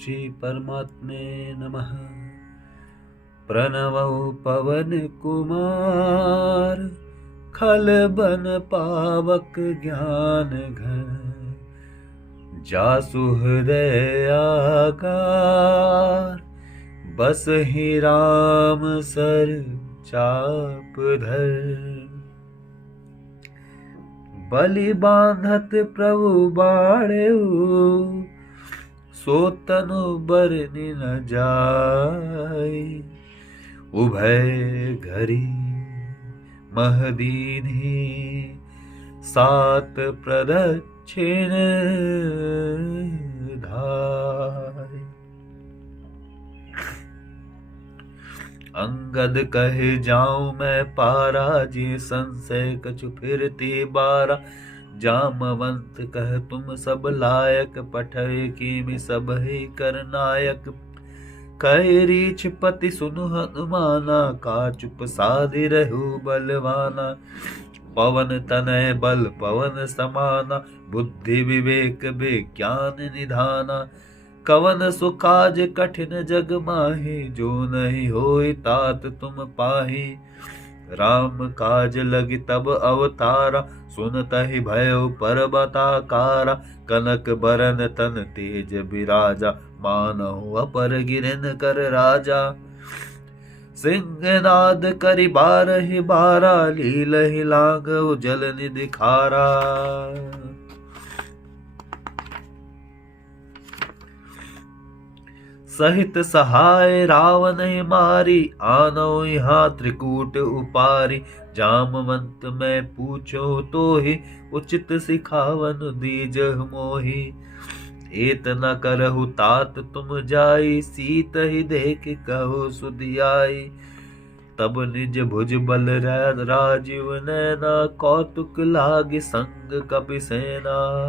श्री परमात्मे नमः। प्रणवौ पवन कुमार, खल बन पावक ज्ञान घन। जासु हृदय आकार, बस ही राम सर चाप धर। बलि बांधत प्रभु बाढ़ऊ, सो तनु बरनि न जाय। उभय घरी महदीनी, सात प्रदक्षिण धाय। अंगद कहे जाऊं मैं पारा, जी संशय कछु फिरती बारा। जामवंत कह तुम सब लायक, पठय कीमि सब ही कर नायक। कह रीछ पति सुनु हनुमाना, का चुप साधि रहु बलवाना। पवन तनय बल पवन समाना, बुद्धि विवेक विज्ञान निधाना। कवन सुकाज कठिन जग माहि, जो नहीं होई तात तुम पाहि। राम काज लगी तब अवतारा, सुनतहि भयो पर्वताकारा। कनक बरन तन तेज बिराजा, मानहु अपर गिरन कर राजा। सिंहनाद करि बारहि बारा, लीलहि लांघउ जल निधि खारा। सहित सहाय रावण मारी, आनौ यहाँ त्रिकूट उपारी। जामवंत मैं पूछो तो ही, उचित सिखावन दीजह मोहि। एत न करहु तात तुम जाई, सीत ही देख कहो सुधियाई। तब निज भुज बल राजीव नैना, कौतुक लाग संग कपिसेना।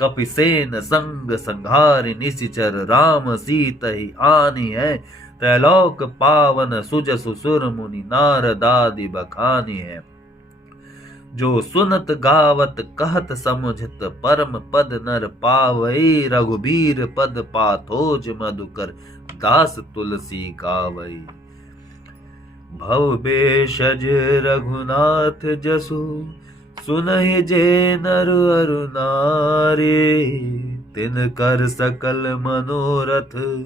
कपिसेन संग संघारि निशिचर, राम सीत ही आनी है। त्रैलोक पावन सुजसु सुर मुनि, नारदादि बखानी है। जो सुनत गावत कहत समुझत, परम पद नर पावई। रघुबीर पद पाथोज मधुकर, दास तुलसी गावई। भव भेषज रघुनाथ जसु, सुनहि जे नर अरु नारी। तिन कर सकल मनोरथ,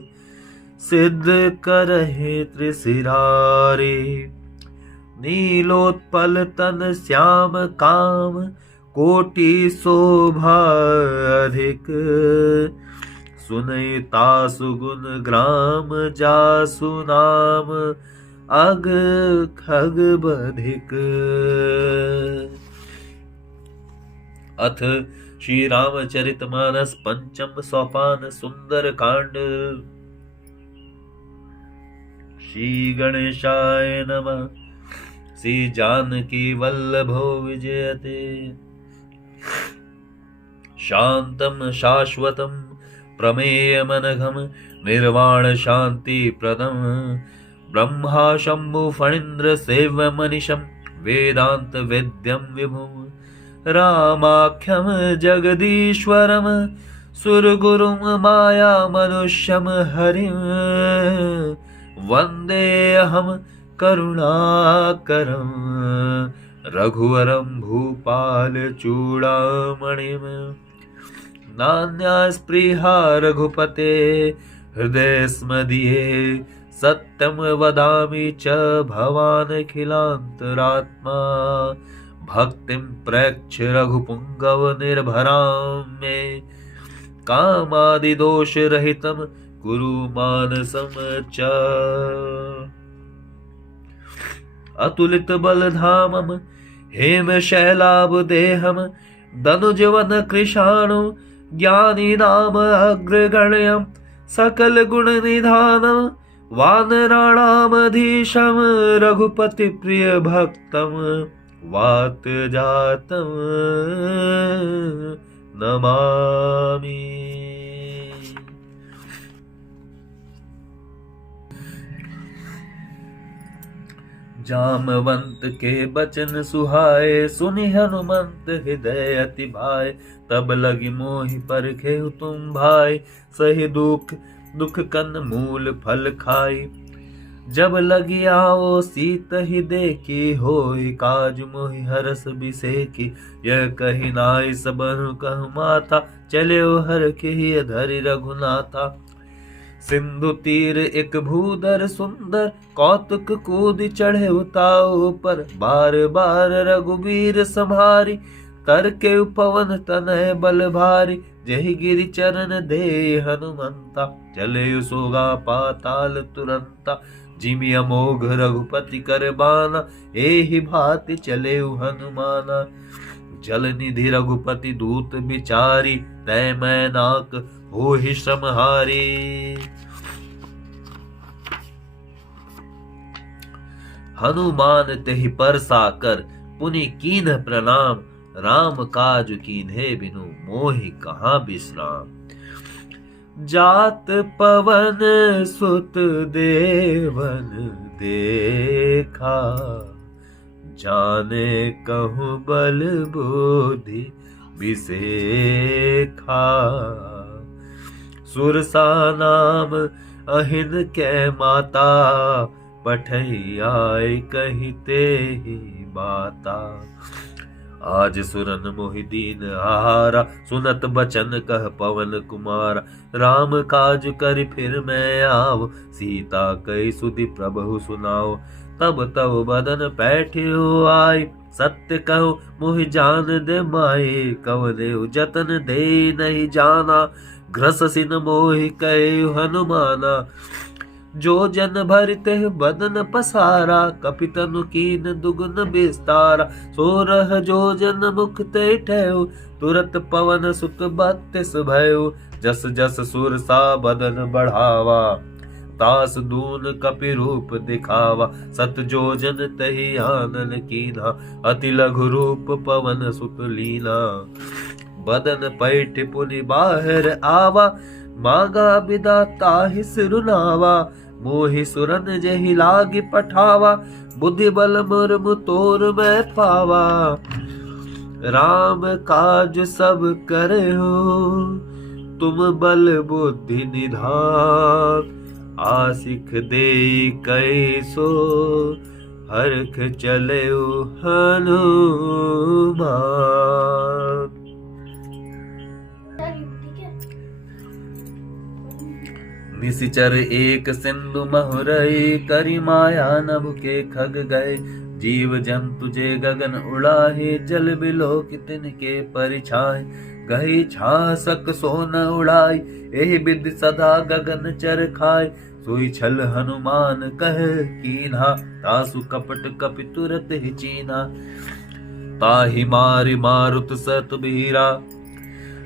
सिद्ध करहि त्रिशिरारी। नीलोत्पल तन श्याम काम, कोटि शोभा अधिक। सुनहि तासु गुण ग्राम, जासु नाम अग खग बधिक। अथ श्री रामचरितमानस पंचम सोपान सुंदर कांड। श्री गणेशाय नमः। श्री जानकी वल्लभो विजयते। शांतम शाश्वतम प्रमेयमनघम, निर्वाण शांति प्रदम। ब्रह्मा शंभु फणीन्द्र सेव्य मनीषम, वेदांत वेद्यम विभुम। रामाख्यम जगदीश्वरम, सुरगुरुम माया मनुष्यम हरिम। वंदेऽहं करुणाकरं, रघुवरं भूपाल चूड़ामणिम्। नान्या स्पृहा रघुपते, हृदय स्मदीये। सत्यं वदामि च भवानखिलान्तरात्मा। भक्तिं प्रेक्ष रघुपुंगव निर्भरां मे। कामादिदोष रहितं कुरु मानसं च। अतुलित बलधामं हेमशैलाभदेहं, दनुजवन कृशाणु ज्ञानी नाम अग्रगण्यं। सकल गुण निधानं वानराणामधीशं, रघुपति प्रिय भक्तं वात जातं नमामि। जामवंत के बचन सुहाए, सुनि हनुमंत हृदय अति भाए। तब लगी मोहि परखे तुम भाई, सही दुख दुख कन मूल फल खाई। जब लगी आओ सीत ही देखी, होई काज मोहि हरस बिसेकी। यह कही नाई सबनु कहु माथा, चले हर के धरि रघुनाथा। सिंधु तीर एक भूधर सुंदर, कौतुक कूद चढ़े उताओ पर। बार बार रघुबीर सम्हारी, करके पवन तनय बल भारी। जहि गिरि चरण दे हनुमंता, चले सोगा पाताल तुरंता। जिमि अमोघ रघुपति कर बाना, एहि भांति चले हनुमाना। जल निधि रघुपति दूत बिचारी, तय मैं नाक होहि श्रमहारी। हनुमान तेहि परसा कर, पुनि कीन्ह प्रणाम। राम काज कीन्हे बिनु, मोहि कहाँ विश्राम। जात पवन सुत देवन देखा, जाने कहूँ बल बुद्धि बिसेखा। सुरसा नाम अहिन कै माता, पठई आय कहते ही बाता। आज सुरन मोहि दीन आहारा, सुनत बचन कह पवन कुमारा। राम काज कर फिर मैं आव, सीता कई सुधि प्रभु सुनाओ। तब तब बदन पैठियो आई, सत्य कहो मोहि जान दे माए। कवने जतन दे नहीं जाना, ग्रस सिन मोहि कहे हनुमाना। जो जन भरते बदन पसारा, कपितनु कीन दुगुन विस्तारा। सोरह जो जन मुख ते ठहु, तुरत पवन सुत 32 भयउ। जस जस सुरसा बदन बढ़ावा, तास दून कपि रूप दिखावा। सत जो जन तहि आनन कीन्हा, अति लघु रूप पवन सुत लीना। बदन पैठ पुनि बाहर आवा, मांगा बिदा ताहि सिरुनावा। मोहि सुरन जहि लागी पठावा, बुद्धि बल मुर्मु तोर मैं पावा। राम काज सब करे हो, तुम बल बुद्धि निधान। आसिख दे कैसो, हरख चले हनुमान। निशिचर एक सिंधु महुरई, करी माया नभ के खग गए। जीव जंतु जे गगन उड़ाहे, जल बिलो तिनके परिछाए। गही छासक सोन उड़ाई, एहि विधि सदा गगन चर खाए। सोई छल हनुमान कह कीन्हा, तासु कपट कपि तुरत ही चीन्हा। ताहि मारि मारुत सत बीरा,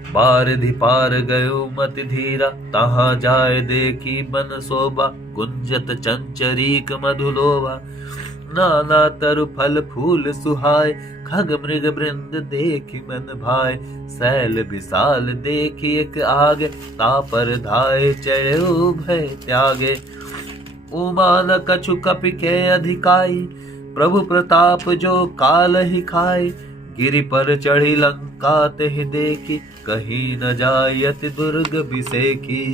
बारधि पार गयो मति धीरा। तहाँ जाय देखी बन शोभा, कुंजत चंचरीक मधुलोभा। नाना तरु फल फूल सुहाय, खग मृग वृंद देखि मन भाय। सैल विशाल देखि एक आगे, तापर धाय चढ़ो भय त्यागे। उमा न कछु कपि के अधिकाई, प्रभु प्रताप जो काल ही खाए। गिरि पर चढ़ी लंका तेहि देखी, कहीं न जाय अति दुर्ग बिसेखी।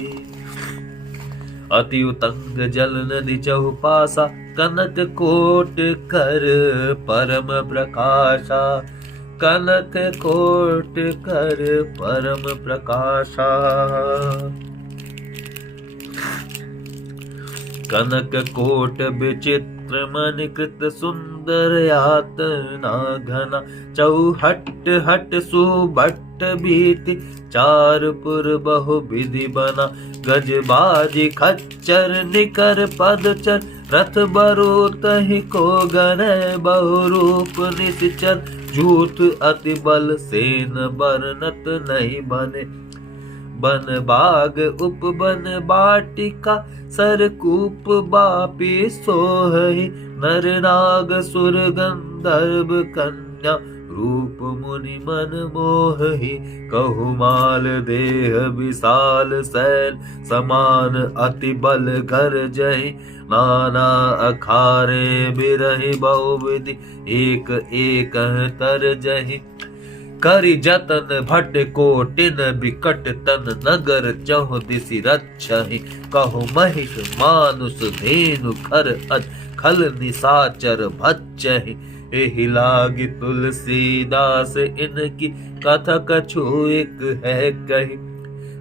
अति उतंग जल नदी चहुपासा, कनक कोट कर परम प्रकाशा। कनक कोट कर परम प्रकाशा। कनक कोट विचित्र मणिकृत सुंदर यातना घना। चौहट हट सुभट भीति, चारपुर बहु विधि बना। गजबाजी खच्चर निकर पदचर, रथ बरूतहि को गणय। बहुरूप निश्चर, झूठ अति बल सेन बरनत नहीं बने। बन बाग उपवन बाटिका, सरकूप बापी सोहि। नर नाग सुर गंधर्व कन्या, रूप मुनि मन मोहि, कहु माल देह विशाल सैल समान, अति बल कर जहि नाना अखारे बिरहि बहुविधि, एक एक तर जहि करि जतन भट कोटिन बिकट तन, नगर चहु दिसि रक्षहि, कहु महिष मानुष धेनु खर अज खल निसाचर भक्षहि, एहि लागी तुलसीदास इनकी कथा कछु एक है कही,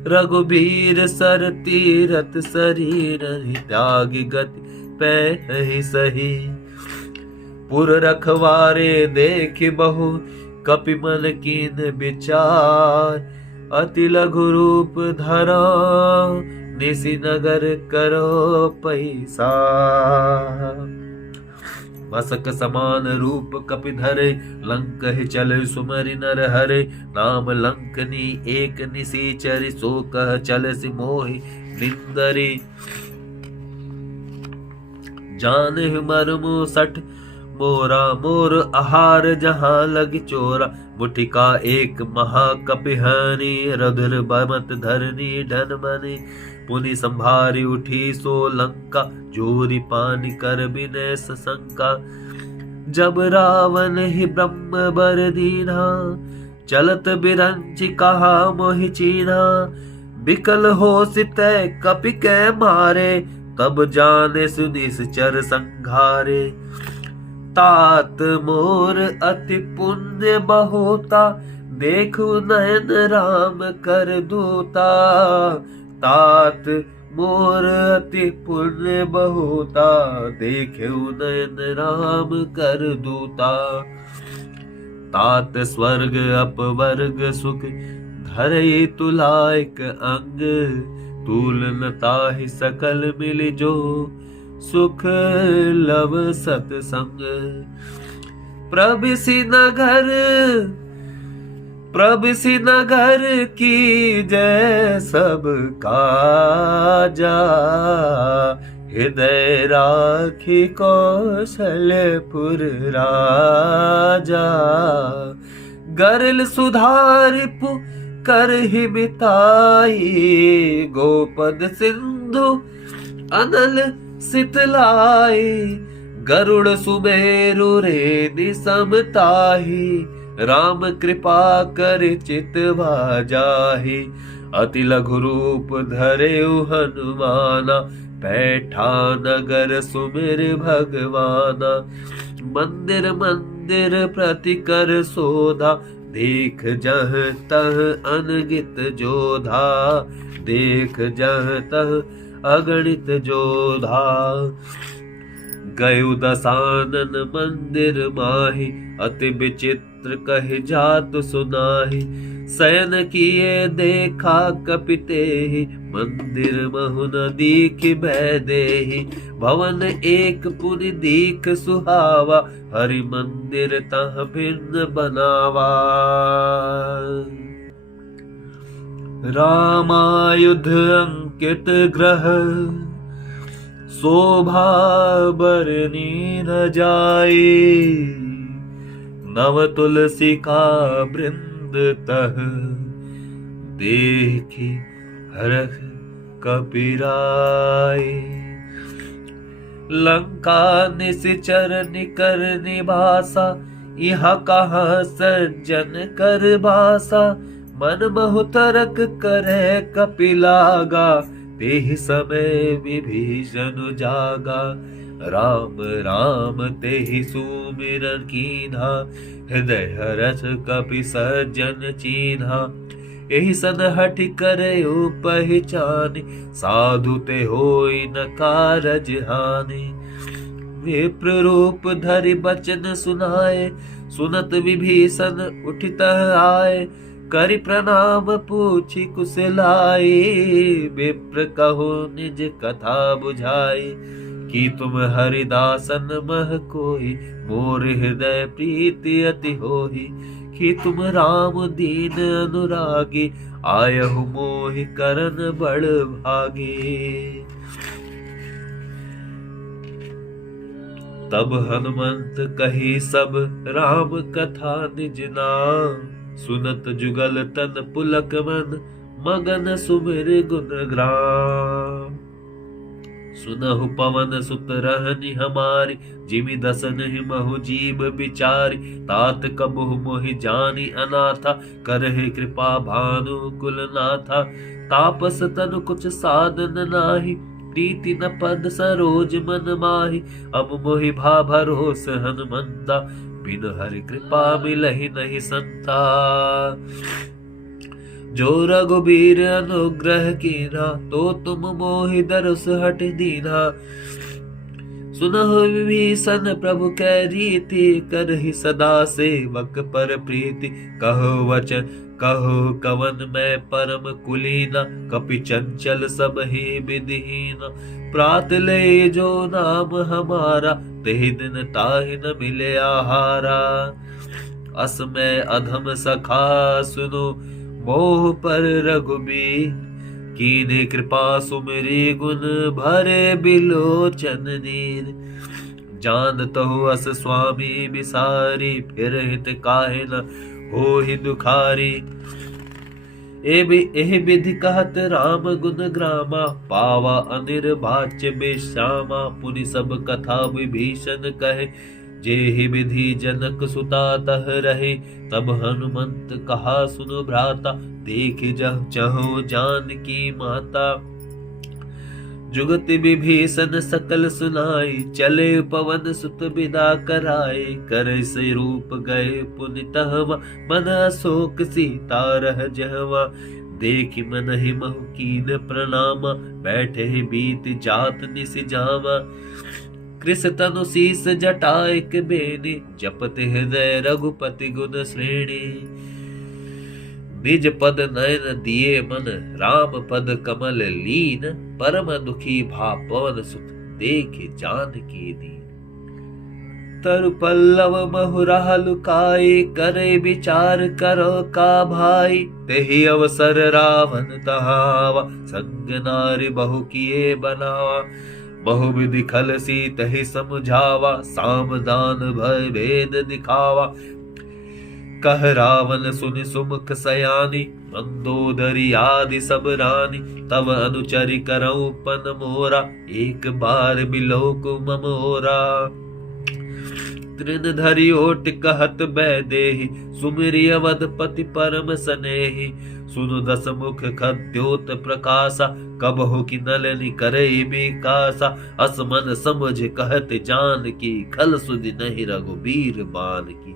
रघुबीर सर तीरथ शरीर त्यागी गति पै सही, पुर रखवारे देख बहु कपि मन कीन विचार, अति लघु रूप धरा निसि नगर करो पैसा, मसक समान रूप कपि धरे लंक चले सुमरि नर हरे, नाम लंकनी एक निसीचरि सो कह चल सि मोहि निंदरी, जान मरमु सठ मोरा मोर आहार जहाँ लग चोरा, मुठिका एक महाकपिहानी रधुर बमत धरनी ढन मनी, पुनि संभारी उठी सो लंका जोरी पानी कर बिने सशंका, जब रावण ही ब्रह्म बर दीना चलत बिरंची कहा मोहि चीना, बिकल हो सितै कपि के मारे तब जाने सुनिस चर संघारे, तात मोर अति पुण्य बहुता देखु नयन राम कर दूता, तात मोर अति पुण्य बहुता देखु नयन राम कर दूता, तात स्वर्ग अपवर्ग सुख धरई तुलायक अंग, तुलन ताहि सकल मिल जो सुख लव सतसंग, प्रभिसि नगर की जय सब काजा, हृदय राखी कौशलपुर राजा, गरल सुधारिपु कर ही बिताई, गोपद सिंधु अनल सितलाई, गरुड़ सुमेरु रे निसमताही, राम कृपा कर चितवा जाहि, अति लघु रूप धरे हनुमाना, बैठा नगर सुमिर भगवाना, मंदिर मंदिर प्रति कर सोधा, देख जह तह अनगित जोधा, देख जह तह अगणित जोधा, गयु दसानन मंदिर माहि, अति विचित्र कहि जातु सुनाहि, शयन किए देखा कपितेहि, मंदिर महु न दीख भय देहि, भवन एक पुनि दीख सुहावा, हरि मंदिर तह भिन्न बनावा, रामायुध अंकित ग्रह शोभा बरनी न जाए, नव तुलसी का वृंद तह देखी हरख कपिराए, लंका निश्चर निकर निवासा, यहाँ कहाँ सज्जन कर बासा, मन बहुतरक करे कपिलागा, तेहि समय विभीषण जागा, राम राम तेहि सुमिरन कीन्हा, हृदय हरष कपि सज्जन चीन्हा, एहि सन हठि करे पहचानी, साधु ते होई न कारज हानि, विप्र रूप धरि बचन सुनाए, सुनत विभीषण उठितः आए, करि प्रणाम पूछि कुशलाई, विप्र कहो निज कथा बुझाई, कि तुम हरिदासन मह कोई, मोर हृदय प्रीति अति होहि, कि तुम राम दीन अनुरागी, आयहु मोहि करन बड़ भागी। तब हनुमंत कही सब राम कथा निज नाम। सुनत जुगल तन पुलक मन मगन सुमिर गुण ग्राम। सुनहु पवन सुत रहनि हमारी जिमि दसन महु जीव बिचारी। तात कबहु मोहि जानी अनाथा करहि कृपा भानु कुल नाथा। तापस तनु कुछ साधन नाही प्रीति न पद सरोज मन माही। अब मोहि भा भरोस हनुमंता बिन हरि कृपा मिलहि नहीं संता। जो रघुबीर अनुग्रह कीना तो तुम मोहि दरस हट दीना। सुनहु विभीषण प्रभु कै रीति करहि सदा सेवक पर प्रीति। कहो वचन कहो कवन मैं परम कुलीना कपि चंचल सब ही विधिहीन। प्रात ले जो नाम हमारा तेहि दिन ताहि न मिले आहारा। अस मैं अधम सखा सुनो मोह पर रघुबीर। कीन्हे कृपा सुमिरी गुण भरे बिलोचन नीर। जानतहु अस स्वामी बिसारी फिर हित काहे न होहि दुखारी। एहि विधि कहत राम गुण ग्रामा पावा अनिर्वाच्य बेश्यामा। पुनि सब कथा विभीषण कहे जेहि विधि जनक सुता तह रहे। तब हनुमंत कहा सुनो भ्राता देख जह चहो जानकी माता। जुगति विभीषण सकल सुनाई चले पवन सुत विदा कराए। कर से रूप गए पुनि तहवा मन अशोक सीता रह जहवा। देखि मन ही महु कीन प्रणामा बैठे बीत जात निस जावा। कृष तनु शीस जटायक बेनी जपत हृदय रघुपति गुण श्रेणी। निज पद नयन दिए मन राम पद कमल लीन। परम दुखी भा पवन सुत देखे जानकी दीन। तरु पल्लव महुरा लुकाए करे विचार करो का भाई। तेहि अवसर रावण तहावा संग नारी बहु किए बनावा। बहु विधि खल सीत ही समझावा सामदान भय भेद दिखावा। कह रावण सुनि सुमुख सयानी मंदोदरी आदि सब रानी। तब अनुचरि करऊ पन मोरा एक बार बिलोक ममोरा। तृण धरि ओट कहत बैदेहि सुमिरि अवधपति परम सनेहि। सुनु दस मुख खद्योत प्रकाशा कबहु की नलनि करे बिकासा। असमन समझ कहत जान की खल सुधि नहीं रघुबीर बान की।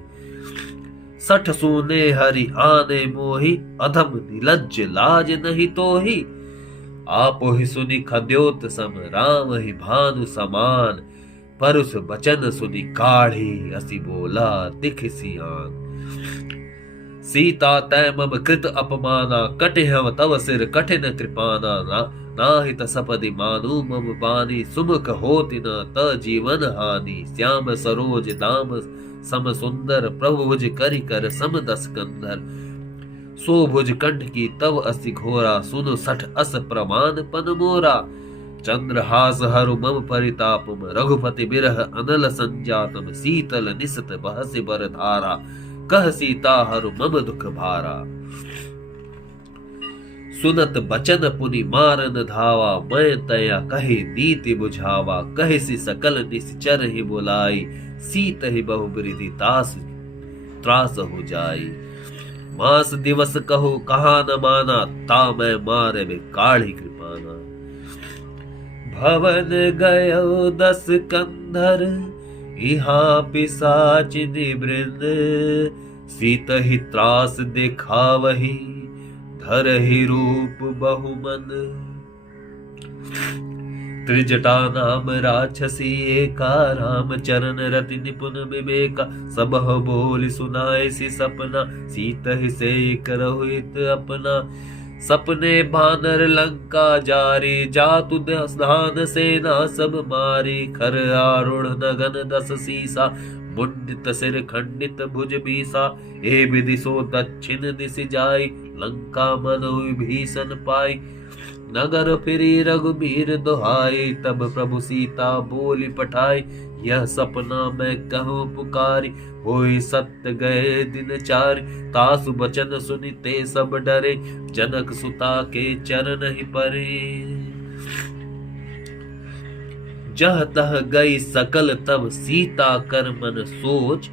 सठ सुने हरि आने मोहि अधम निलज्ज लाज नहीं तोहि। आपो ही सुनि खद्योत सम राम ही भानु समान। परुष बचन सुनि काढ़ी असी बोला दिख सियान। सीता तै मम कृत अपमाना कटिहव तव सिर कठिन कृपाना। नाहित सपदि मानु मम बानी सुमुख होति न त जीवन हानि। श्याम सरोज दाम सम सुंदर प्रभु भुज करि कर सम दस कंधर। सो भुज कंठ की तव असि घोरा सुनो सठ अस प्रमाण पन मोरा। चंद्रहास हरु मम परितापम रघुपति बिरह अनल संजातम। शीतल निसत बहसि बर धारा कह सीता हरु मम दुख भारा। सुनत बचन पुनि मारन धावा मैं तया कही नीति बुझावा। कहे सी सकल निश्चर ही बुलाई सीत ही बहु वृद्धि तास त्रास हो जाई। मास दिवस कहो कहा न माना ता मैं मारे में काढ़ी कृपाना। भवन गयो दस कंधर यहाँ पिशाच निवृंद। सीत ही त्रास दिखावही धर ही रूप बहुमन। त्रिजटा नाम राक्षसी एका राम चरण रति निपुण विवेका। सब बोल सुनाए सी सपना सीत ही से करहु हित अपना। सपने बानर लंका जारी जातु धान सेना सब मारी। खर आरूढ़ नगन दस सीसा मुंडित सिर खंडित भुज बीसा। ए विधि सो दक्षिण दिशि जाई लंका मन भीषण पाई। नगर फिरी रघुबीर दुहाई, तब प्रभु सीता बोली पठाई। यह सपना मैं कहूँ पुकारी, होई सत्य गए दिन चारि। तासु बचन सुनिते सब डरे, जनक सुता के चरण ही परे। जह तह गई सकल तब सीता कर मन सोच,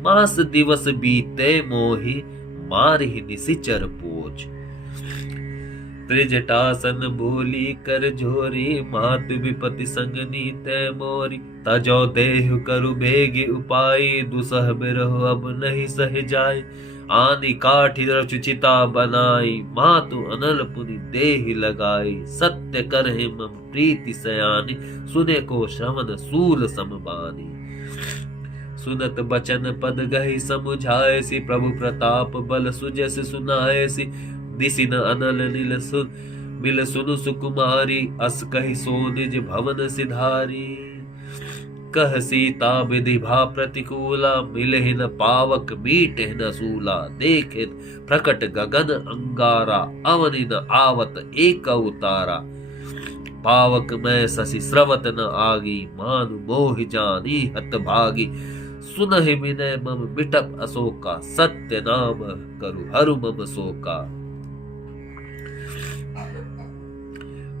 मास दिवस बीते मोहि मारहि निशिचर पोच। त्रिजटासन बोली कर झोरी, मातु विपति संग नीते मोरी। तजो देह करु बेग उपाय, दुसह बिरह अब नहीं सह जाय। आनि काठि रचु चिता बनाई, मातु अनल पुनि देहि लगाई। सत्य करहि मम प्रीति सयानी, सुने को श्रवण सूल समबानी। सुनत बचन पद गहि समुझायसी, प्रभु प्रताप बल सुजस सुनायसी। निसिन अनल नील सुन मिल सुनु सुकुमारी, अस कहि सो निज भवन सिधारी। कह सीता विधि भा प्रतिकूला, मिलहि न पावक मीटहि न सूला। देखित प्रकट गगन अंगारा, अवनि न आवत एक उतारा। पावक में शशि स्रवत न आगी, मानु मोहि जानी हत भागी। सुनहि विनय मम बिटप अशोका, सत्य नाम करु हरु मम शोका।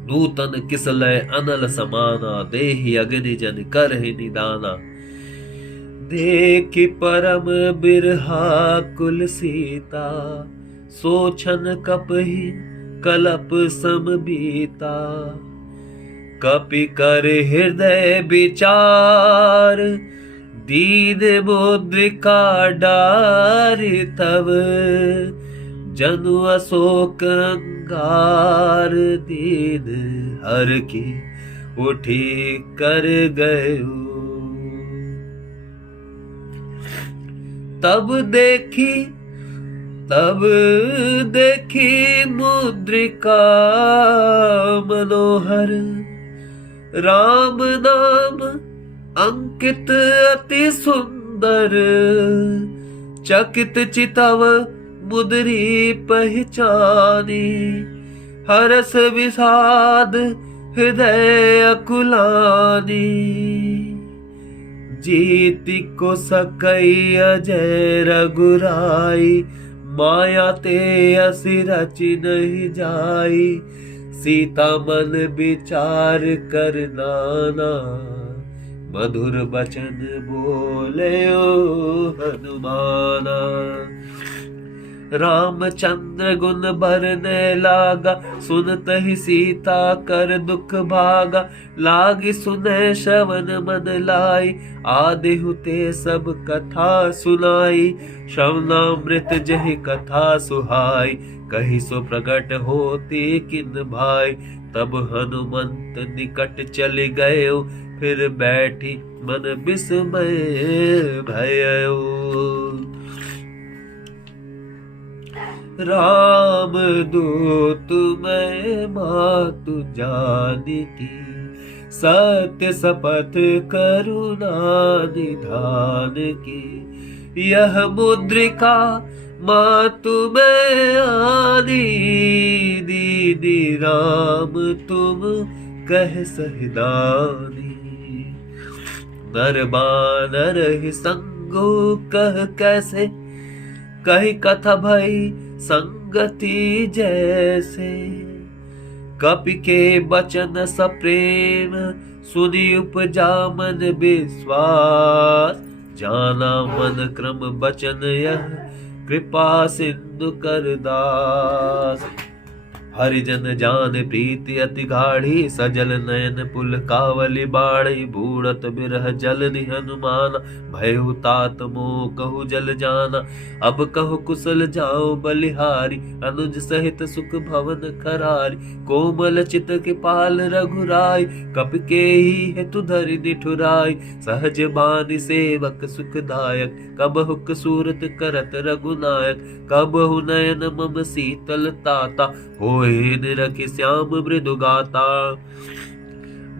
नूतन किसलय अनल समाना, देहि अग्नि जन करहि निदाना। देखि परम बिरहा कुल सीता, सोछन कपहि कलप सम बीता। कपि कर हृदय विचार, दीन मुद्रिका डारि तब। जनु अशोक अंगार, दीन हर की उठी कर गयो। तब देखी मुद्रिका मनोहर। राम नाम अंकित अति सुंदर, चकित चितव मुद्री पहचानी। हरस विषाद हृदय अकुलानी। जीति को सकई अजय रघुराई, माया ते असि रचि नहीं जाई। सीता मन विचार कर नाना, मधुर बचन बोले ओ हनुमाना। रामचंद्र गुण बरने लागा, सुनत ही सीता कर दुख भागा। लागी सुने श्रवण मन लाई, आदि हुते सब कथा सुनाई। श्रवणामृत जहि कथा सुहाई, कही सो प्रकट होती किन भाई। तब हनुमंत निकट चले गयो, फिर बैठी मन विस्मय भयो। राम दूत मैं मातु जानकी, सत्य शपथ करुणा निधान की। यह मुद्रिका मातु मैं आनी, दीदी राम तुम कह सहिदानी। नर बानर ही संगो कह कैसे, कही कथा भई संगति जैसे। कपि के बचन सप्रेम, सुनि उपजा मन विश्वास। जाना मन क्रम बचन यह, कृपा सिंधु कर दास। हरिजन जान प्रीति अति गाढ़ी, सजल नयन पुल कावली बाढ़ी। बूढ़त बिरह जलनि हनुमाना, भयउ तात मोह कहु जल जाना। अब कहु कुशल जाओ बलिहारी, अनुज सहित सुख भवन खरारी। कोमल चित कृपाल रघुराई, कपि केहि हेतु धरि निठुराई। सहज बानी सेवक सुखदायक, कबहुक सूरत करत रघुनायक। कबहु नयन मम शीतल ताता, होए निरखि श्याम मृदु गाता।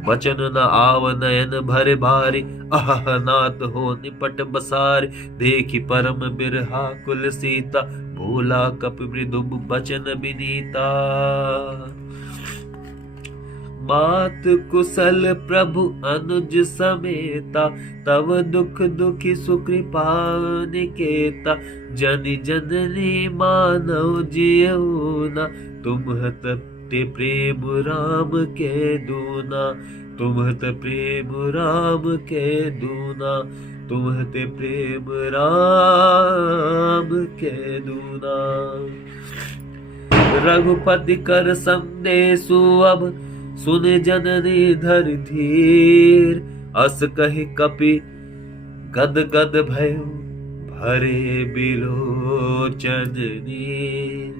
वचन न आव नयन भरे भारी, आह नाथ हो निपट बसारी। देखि परम बिरहा कुल सीता, भूला कपि मृदु बचन विनीता। मात कुशल प्रभु अनुज समेता, तव दुख दुखी सुकृपा निकेता। जनि जननी मानव जियऊना, तुम्हत ते प्रेम राम के दूना। तुम्हत प्रेम राम के दूना, तुम्हते प्रेम राम के दूना। रघुपति कर संदेशु अब, सुन जननी धर धीर। अस कहि कपि गद गद भयो, भरे बिलोचन नीर।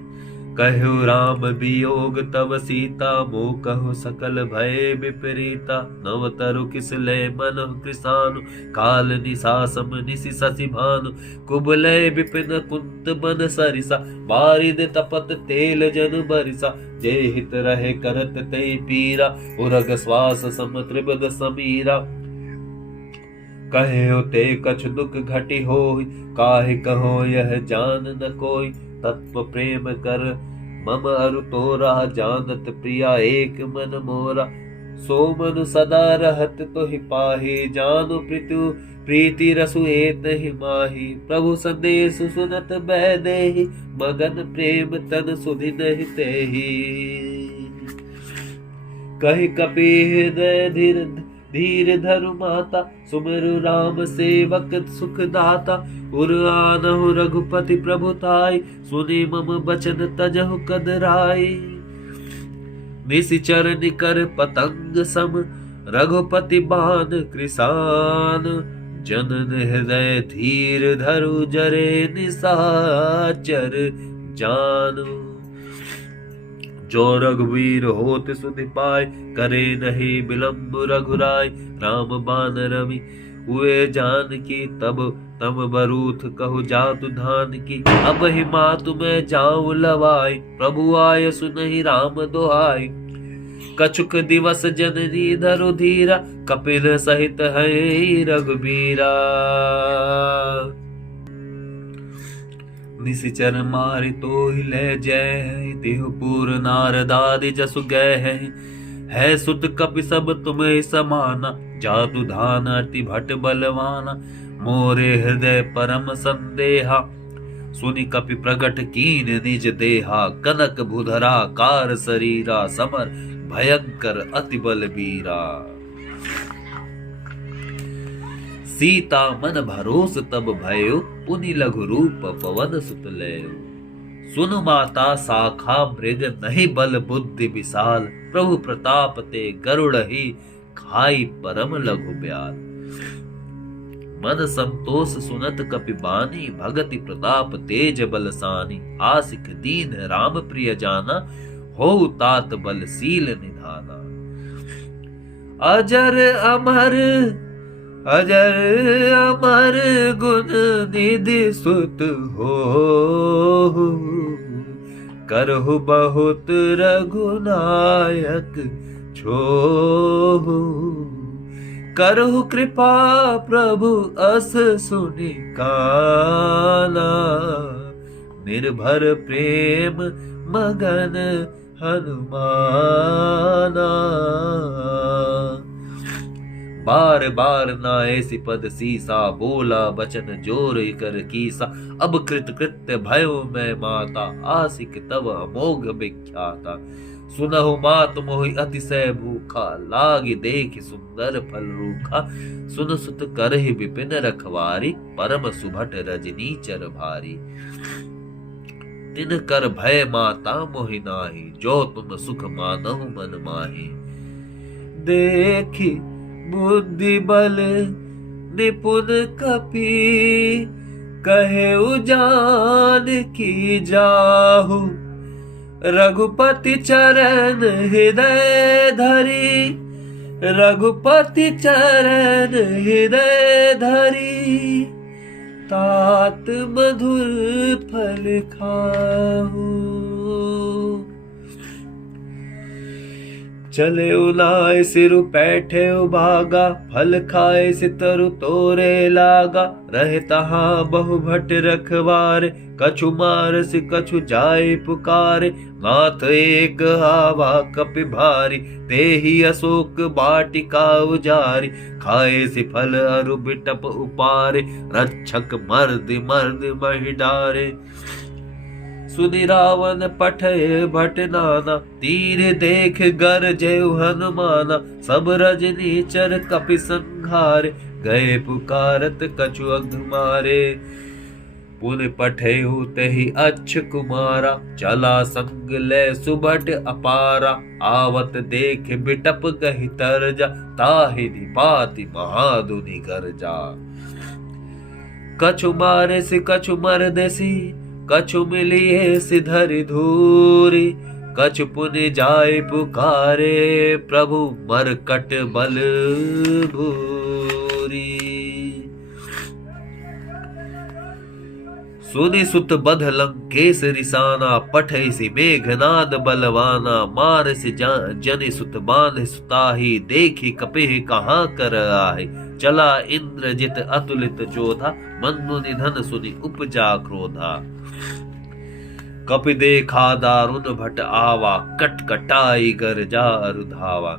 कहु राम वियोग तव सीता, मोह कहु सकल भय विपरीता। नव तरु किस लय मन कृसानु, काल निशा सम निशि शशि भानु। कुबलय विपिन कुंत बन सरिसा, बारिद तपत तेल जन बरिसा। जे हित रहे करत ते पीरा, उरग श्वास सम त्रिपद समीरा। कहे ते कछ दुख घटी होई, काहे कहो यह जान न कोई। तत्व प्रेम कर मम अरु तोरा, जानत प्रिया एक मन मोरा। सो मन सदा रहत तोहि पाहि, जानु प्रीति रसु एतहि माहि। प्रभु संदेश सुनत बैदेहि, मगन प्रेम तन सुधिनहि तेहि। कहि कपि हृदय धीर धरु माता, सुमिरु राम सेवक सुख दाता। उर आनहु रघुपति प्रभुताई, सुनि मम बचन तजहु कदराई। निशिचर निकर पतंग सम, रघुपति बान कृसान। जनन हृदय धीर धरु, जरे निशाचर जानु। जो रघुवीर होत सुधि पाए, करे नहीं विलंब रघुराय। राम बान रवि हुए जानकी, तब तम बरूथ कहु जातु धान की। अब ही मातु मैं जाऊं लवाई, प्रभु आय सुनहि राम दोहाई। कछुक दिवस जननी धरु धीरा, कपिल सहित है रघुबीरा। निशिचर मारि तोहि ले जय, तिहु पूर नारदादि जसु गए। है सुत कपि सब तुम्हें समाना, जादु धान अति भट बलवाना। मोरे हृदय परम संदेहा, सुनि कपि प्रगट कीन निज देहा। कनक भूधरा कार शरीरा, समर भयंकर अति बलबीरा। सीता मन भरोस तब भयो, पुनि लघु रूप पवन सुत लयो। सुनु माता शाखा मृग, नहीं बल बुद्धि विशाल। प्रभु प्रताप ते गरुड़ ही, खाई परम लघु ब्याल। मन संतोष सुनत कपि बानी, भगति प्रताप तेज बलसानी। आसिक दीन राम प्रिय जाना, हो तात बलशील निधाना। अजर अमर गुण निधि सुत हो, करहु बहुत रघुनायक छोहु। करहु कृपा प्रभु अस सुनि काना, निर्भर प्रेम मगन हनुमाना। बार बार नाए सिपद सीसा, बोला बचन जोर कर कीसा। अब कृत कृत्य भयो मैं माता, आसिक तव अमोघ विख्याता। सुनहु मात मोहि अतिशय भूखा, लागी देखि सुंदर फल रूखा। सुन सुत करहि विपिन रखवारी, परम सुभट रजनी चर भारी। तिन कर भय माता मोहि नाही, जो तुम सुख मानहु मन माही। देखि बुद्धि बल निपुण कपि, कहे उजान की जाहु। रघुपति चरण हृदय धरी, रघुपति चरण हृदय धरी। तात मधुर फल खाहु, चले उलाए सिरु पैठे उभागा, फल खाए सितरु तोरे लागा। रहे तहाँ बहु भट रखवारे, कछु मारस कछु जाय पुकारे। नाथ एक आवा कपि भारी, तेहि अशोक बाटिका उजारी। खाए सि फल अरु बिटप उपारे, रक्षक मर्द मर्द महि डारे। सुनि रावण पठय भट नाना, तीर देख गरजय हनुमाना। सब रजनीचर कपि संहारे, गए पुकारत कछु अघ मारे। पुन पठयु तहि अच्छ कुमारा, चला संग ले सुबट अपारा। आवत देख बिटप गहि तरजा, ताहि निपाति महादुनि गरजा। कछु मारे से कछु मरदेसी, कछु मिलिए सिधरि धूरी। कछु पुनि जाय पुकारे, प्रभु मरकट बल भूरी। सुनि सुत बध लंकेश रिसाना, पठै सि मेघनाद बलवाना। मार सि जनि सुत बांध सुताही, देखी कपिहि कहाँ कर आहि। चला इंद्रजित अतुलित जोधा, मनु निधन सुनि उपजा क्रोधा। कपि देखा दारुण भट आवा, कटकटाई गरजा अरु धावा।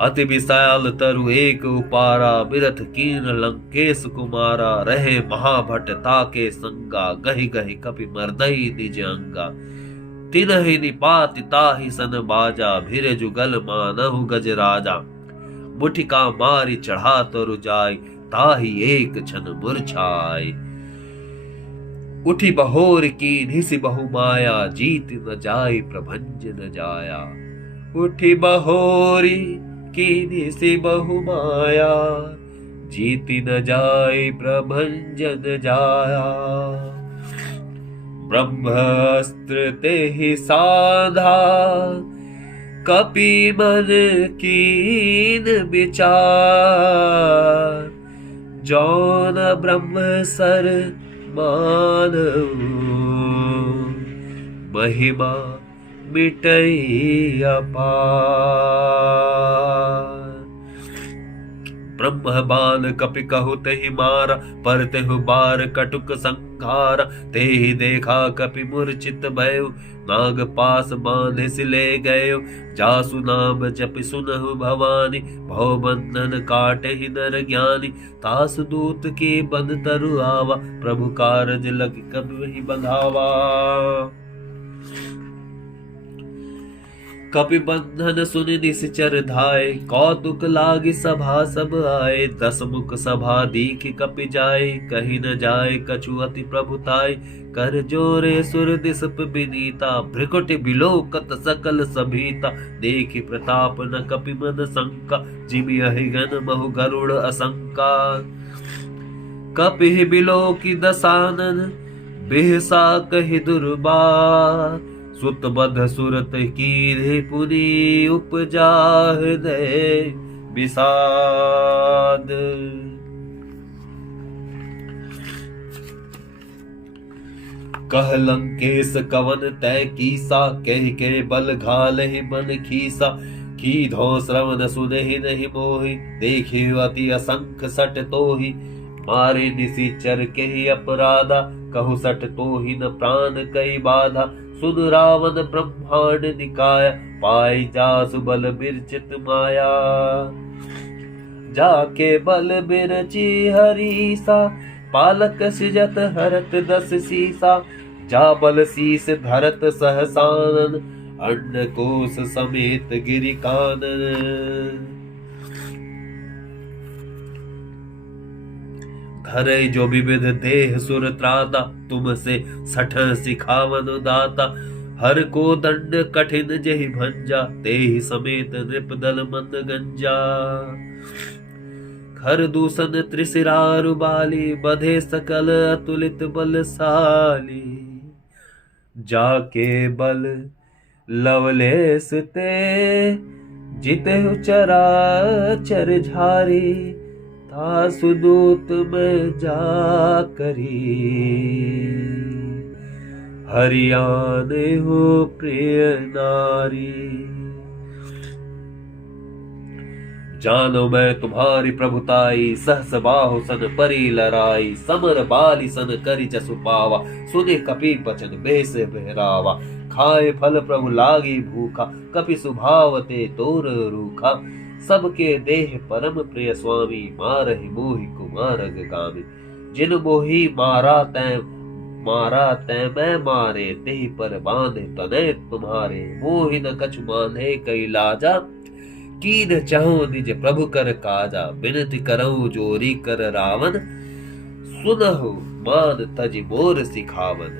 अति विशाल तरु एक उपारा, बिरथ कीन लंकेश कुमारा। रहे महाभट ताके संगा, गहि गहि कपि मर्दई निज अंगा। तिनहि निपाति ताहि सन बाजा, भिर जुगल मानहु गज राजा। मुठिका मारी चढ़ा तरु जाय, ताहि एक छन मूर्छाय। उठी बहोर की निसि बहु माया, जीत न जाय प्रभंज न जाया। उठी बहोरी की निसि बहु माया, जीति न जाय प्रभंज न जाया। ब्रह्मास्त्र तेहि साधा, कपि मन कीन विचार। जौन ब्रह्म सर मानऊ, महिमा मिटई अपार। ब्रह्म बाल कपि कहु तहि मारा, पर तेहु बार कटुक संहारा। तेहि देखा कपि मूर्छित भयउ, नाग पास बांधे सि ले गयो। जासु नाम जपि सुनहु भवानी, भव बंधन काटहि नर ज्ञानी। तासु दूत के बंध तरु आवा, प्रभु कारज लग कबि बंधावा। कपि बंधन सुनि निश्चर धाय, कौतुक लागी सभा सब आए। दस मुख सभा दीख कपि जाय, कही न जाय कछु अति प्रभुताय। कर जोरे सुर दिसप विनीता, भ्रिकुटि बिलोकत सकल सभीता। देखि प्रताप न कपि मन शंका, जिमि अहिगन बहु गरुड़ असंका। कपि बिलोकि दसानन, बिहसा कहि दुर्बार। सुत बध सुरत कीन्हि पुनि, उपजा हृदय विषाद। कह लंकेश कवन तय कीसा, कह के बल घालहि मन खीसा। कीधो श्रवण सुनहि नहीं मोहि, देखि अति असंख्य सट तोहि। मारे निशिचर केहि अपराधा, कहु सट तोहि न प्राण कई बाधा। सुन रावण ब्रह्मांड निकाया, पाई जासु बल बिरचित माया। जाके बल बिरची हरीसा, पालक सिजत हरत दस सीसा। जा बल शीस धरत सहसानन, अन्न कोश समेत गिरि कानन। धरे जो विविध देह सुर त्राता, तुम से सठ सिखावन दाता। हर को दंड कठिन जेहि भंजा, तेहि समेत नृपदल मंद गंजा। खर दूषण त्रिशिरारु बाली, बधे सकल अतुलित बलशाली। जाके बल लवलेस ते, जितेहु चराचर झारी। तासु दूत में जा करी, हरियाने हो प्रिय नारी। जानो मैं तुम्हारी प्रभुताई, सहस बाहु सन परी लराई, समर बाली सन करि जसु पावा, सुने कपि बचन बेस बहरावा, खाए फल प्रभु लागी भूखा, कपि स्वभाव ते तोर रूखा, सबके देह परम प्रिय स्वामी, मारहि मोहि कुमारग गामी, जिन मोहि मारा तै मैं मारे, तेहि पर बांधे तनय तुम्हारे, मोहि न कछु माने कई लाजा, कीन चाहो निज प्रभु कर काजा, बिनती करऊ जोरी कर रावण, सुनहु मान तज मोर सिखावन,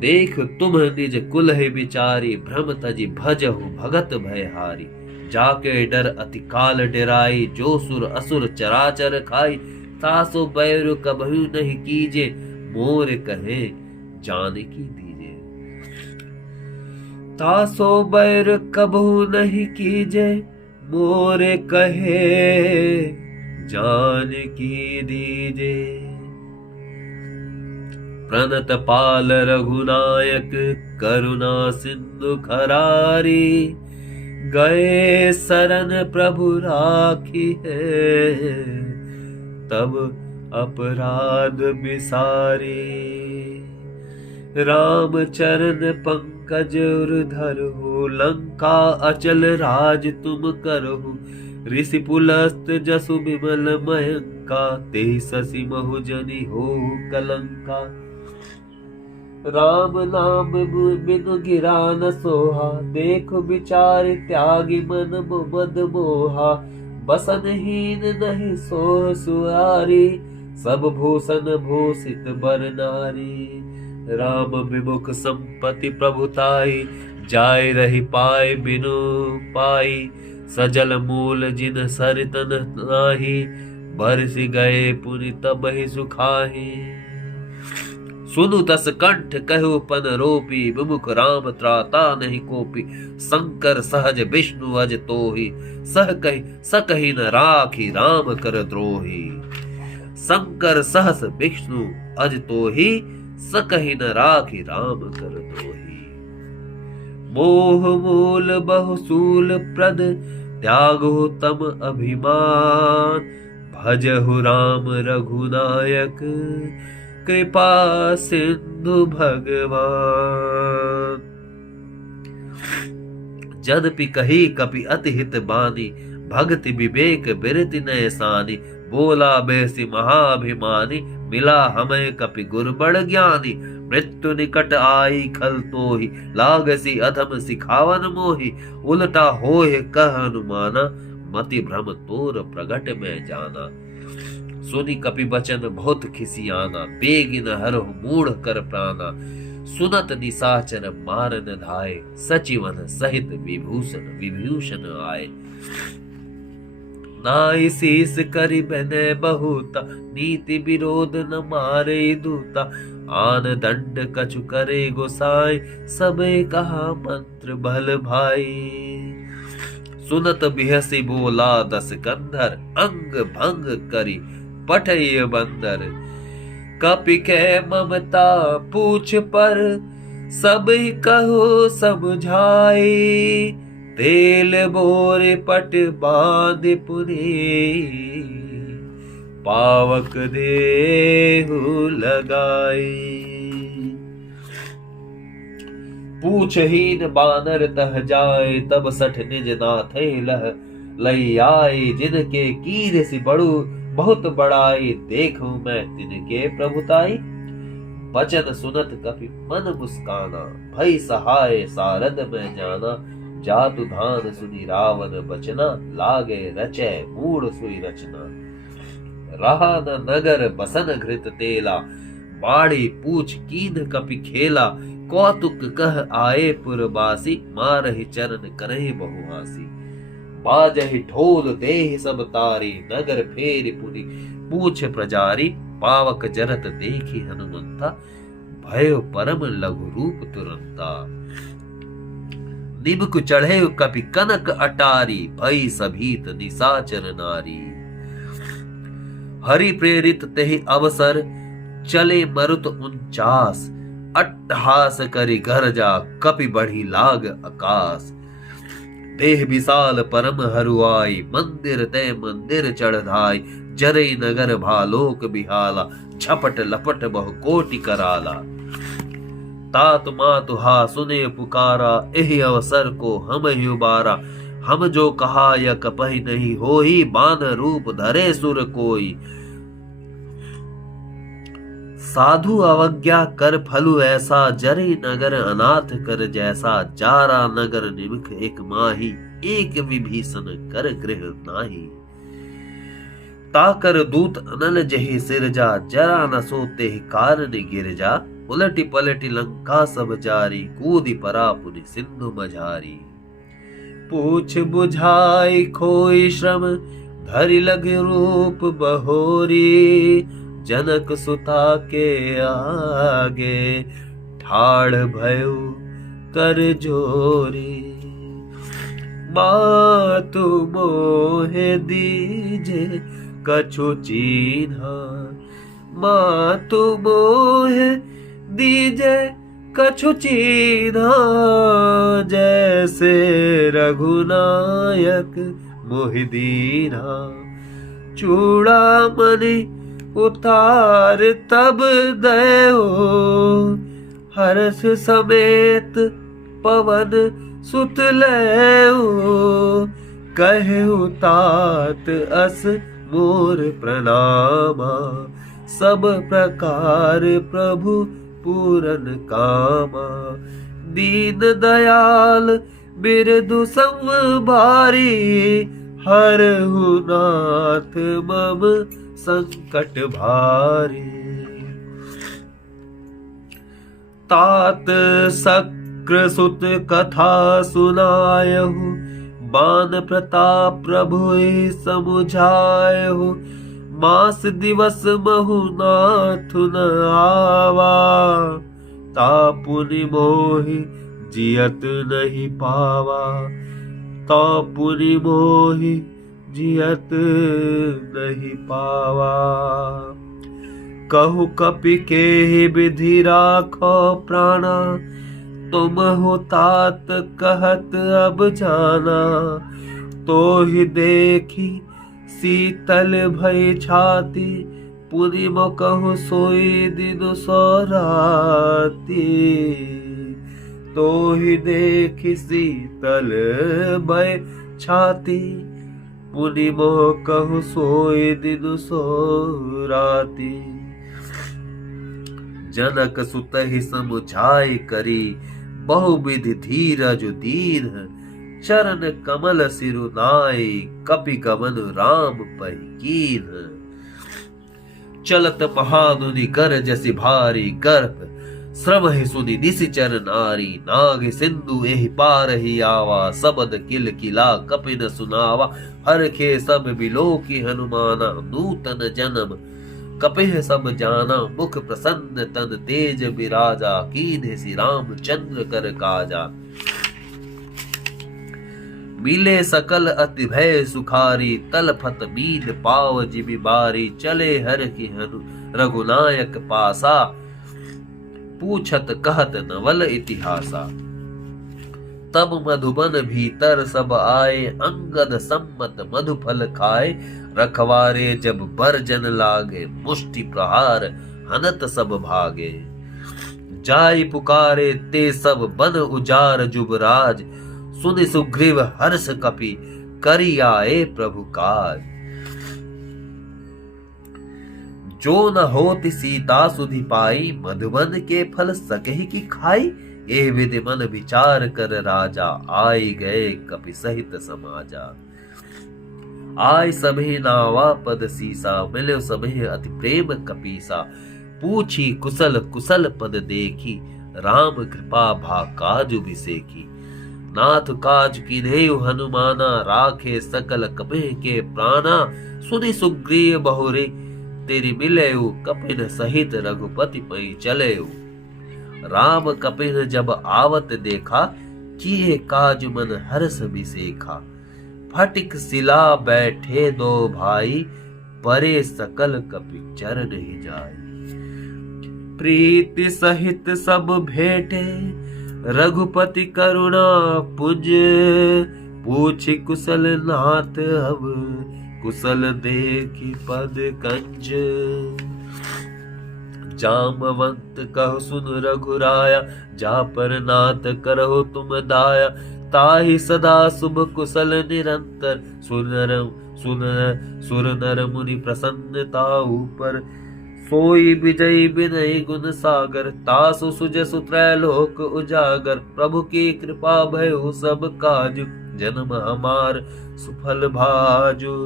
देख तुम निज कुल है बिचारी, भ्रम तज भजहु भगत भयहारी, जाके डर अति काल डेराई, जो सुर असुर चराचर खाई, तासो बैरु कबहु नहीं कीजे, मोर कहे जानकी दीजे, तासो बैर कबहु नहीं कीजे, मोर कहे जानकी दीजे। प्रणत पाल रघुनायक, करुणा सिंधु खरारी, गए शरण प्रभु राखी है, तब अपराध बिसारी, राम चरण पंकज धरहु, लंका अचल राज तुम करहु, ऋषि पुलस्त जसु विमल मयंका, ते शशि महु जनि हो कलंका, राम नाम बिनु गिरा न सोहा, देख विचार त्यागी मन मद मोहा, बसनहीन नहीं सोह सुआरी, सब भूषण भूषित बर नारी, राम विमुख संपत्ति प्रभुताई, जाय रही पाए बिनु पाई, सजल मूल जिन सरितन नाही, बरस गए पुनि तब ही सुखाही, सुनु दस कंठ कहु पन रोपी, विमुख राम त्राता नहीं कोपी, शंकर सहज विष्णु अज तोहि, सकहि न राखी राम कर द्रोही, शंकर सहस विष्णु अज तोहि, सकहि न राखी राम कर द्रोही, मोह मूल बहुसूल प्रद, त्यागो तम अभिमान, भजहु राम रघुनायक, कृपा सिंधु भगवान, जदपि कही कपि अति हित बानी, भक्ति विवेक बिरति नय सानी, बोला बेसी महाभिमानी, मिला हमें कपि गुर बड़ ज्ञानी, मृत्यु निकट आई खल तोहि, लागसी अधम सिखावन मोहि, उल्टा होय कह अनुमाना, मति भ्रम तोर प्रगट में जाना, सुनि कपि बचन बहुत खिसियाना, बेगिन हरहु मूढ़ कर प्राणा, सुनत निशाचर मारन धाय, सचिवन सहित विभूषण आए, नाई शीस करि बने बहुता, नीति विरोध न मारे दूता, आन दंड कछु करे गोसाई, सबे कहा मंत्र भल भाई, सुनत बिहसी बोला दस कंधर, अंग भंग करी पठय बंदर, कपि के ममता पूछ पर, सब कहो समझाई, तेल बोर पट बांध पुनी, पावक देहु लगाई, पूछहीन बानर तह जाए, तब सठ निज नाथ लह लई आए, जिनके कीर सी बड़ू बहुत बड़ाई, देखूं मैं तिनके प्रभुताई, बचन सुनत कपि मन मुस्काना, भई सहाय सारद में जाना, जातु धान सुनि रावण बचना, लागे रचै मूढ़ सुई रचना, रहा न नगर बसन घृत तेला, बाड़ी पूछ कीन कपि खेला, कौतुक कह आए पुरबासी, मारहि चरण करहि बहुहासी, बाजहि ढोल देहि सब तारी, नगर फेरि पुनि पूछ प्रजारी, पावक जरत देखी हनुमंता, भयो परम लघु रूप तुरंता, निमक चढ़े कपि कनक अटारी, भई सभीत निशाचर नारी, हरि प्रेरित तेहि अवसर, चले मरुत 49, अट्टहास करि गरजा, कपि बढ़ी लाग आकाश, देह विशाल परम हरुआई, मंदिर ते मंदिर चढ़ धाई, जरई नगर भालोक बिहाला, झपट लपट बहु कोटि कराला। तात मातु हा सुने पुकारा, एहि अवसर को हम ही उबारा, हम जो कहा यह कपहि नहीं होई, बान रूप धरे सुर कोई। साधु अवज्ञा कर फलु ऐसा, जरे नगर अनाथ कर जैसा, जारा नगर निमिख एक माही, एक विभीषण कर गृह नाही। ताकर दूत अनल जहि सिरजा, जरा न सोते कारण गिर जा, उलटी पलटी लंका सब जारी, कूदी परा पुनि सिंधु मझारी। पूछ बुझाई खोई श्रम, धरि लग रूप बहोरी, जनक सुता के आगे, ठाड़ भयो कर जोरी। मातु मोहे दीजे कछु चीन्हा, मातु मोहे दीजे कछु चीन्हा, जैसे रघुनायक मोहि दीन्हा। चूड़ामणि उतार तब दयो, हर्ष समेत पवन सुत लयो, कहु तात अस मोर प्रणामा, सब प्रकार प्रभु पूरन कामा। दीन दयाल बिरदु संभारी, हरहु नाथ मम संकट भारी। तात शक्र सुत कथा सुनायहु, बान प्रताप प्रभु समुझायहु, मास दिवस महु नाथ न आवा, तापुनि मोहि जियत नहीं पावा, तापुनि मोहि जियत नहीं पावा। कहु कपि के विधि राखो प्राणा, तुम हो तात कहत अब जाना, तो ही देखी शीतल भई छाती, पुनि म कहु सोई दिन सोराती। तो ही देखी शीतल भई छाती, पुनि मोह कहु सोई दिन सोराती। जनक सुतहि समुझाई करी, बहुविधि धीरज दीन, चरण कमल सिरुनाई, कपि गमन राम पहिकीन। चलत महामुनि कर जसि भारी, गर्भ श्रम सुनि निशिचर नारी, नाग सिंधु एहि पार ही आवा, सबद किल किला कपि न सुनावा। हर खे सब बिलोकी हनुमाना, नूतन जन्म कपिह सब जाना, मुख प्रसन्न तन तेज बिराजा, कीन्हे सि रामचंद्र कर काजा। मिले सकल अति भय सुखारी, तलफत मीन पाव जिमि बारी, चले हर की रघुनायक पासा, पूछत कहत नवल इतिहासा। तब मधुबन भीतर सब आए, अंगद सम्मत मधुफल खाए, रखवारे जब बरजन लागे, मुष्टि प्रहार हनत सब भागे। जाई पुकारे ते सब बन उजार जुबराज, सुनि सुग्रीव हर्ष कपि करि आए प्रभु काज। जो न होति सीता सुधि पाई, मधुबन के फल सकहि की खाई। एह विधि मन विचार कर राजा, आई गए कपि सहित समाजा। आय सभे नावा पद सीसा, मिले सभे अति प्रेम कपीसा। पूछी कुशल कुशल पद देखी, राम कृपा भा काजु बिसेखी। नाथ काज कीन्हेउ हनुमाना, राखे सकल कपिह के प्राणा। सुनि सुग्रीव बहुरे तेरी मिलेउ, कपिन सहित रघुपति पै चलेउ। राम कपिन जब आवत देखा, किए काज मन हर्ष बिसेखा। फटिक सिला बैठे दो भाई, परे सकल कपि चरण ही जाई। प्रीति सहित सब भेटे, रघुपति करुणा पुज। पूछि कुशल नाथ अब, कुशल देखी पद कंज। जामवंत कहो सुन रघुराया, जा पर नाथ करहो तुम दाया। ताहि सदा शुभ कुशल निरंतर, सुर नर मुनि प्रसन्नता ऊपर। सोई विजयी विनय गुण सागर, तासु सुजसु त्रैलोक उजागर। प्रभु की कृपा भयो सब काज, जन्म हमार सुफल भाजु।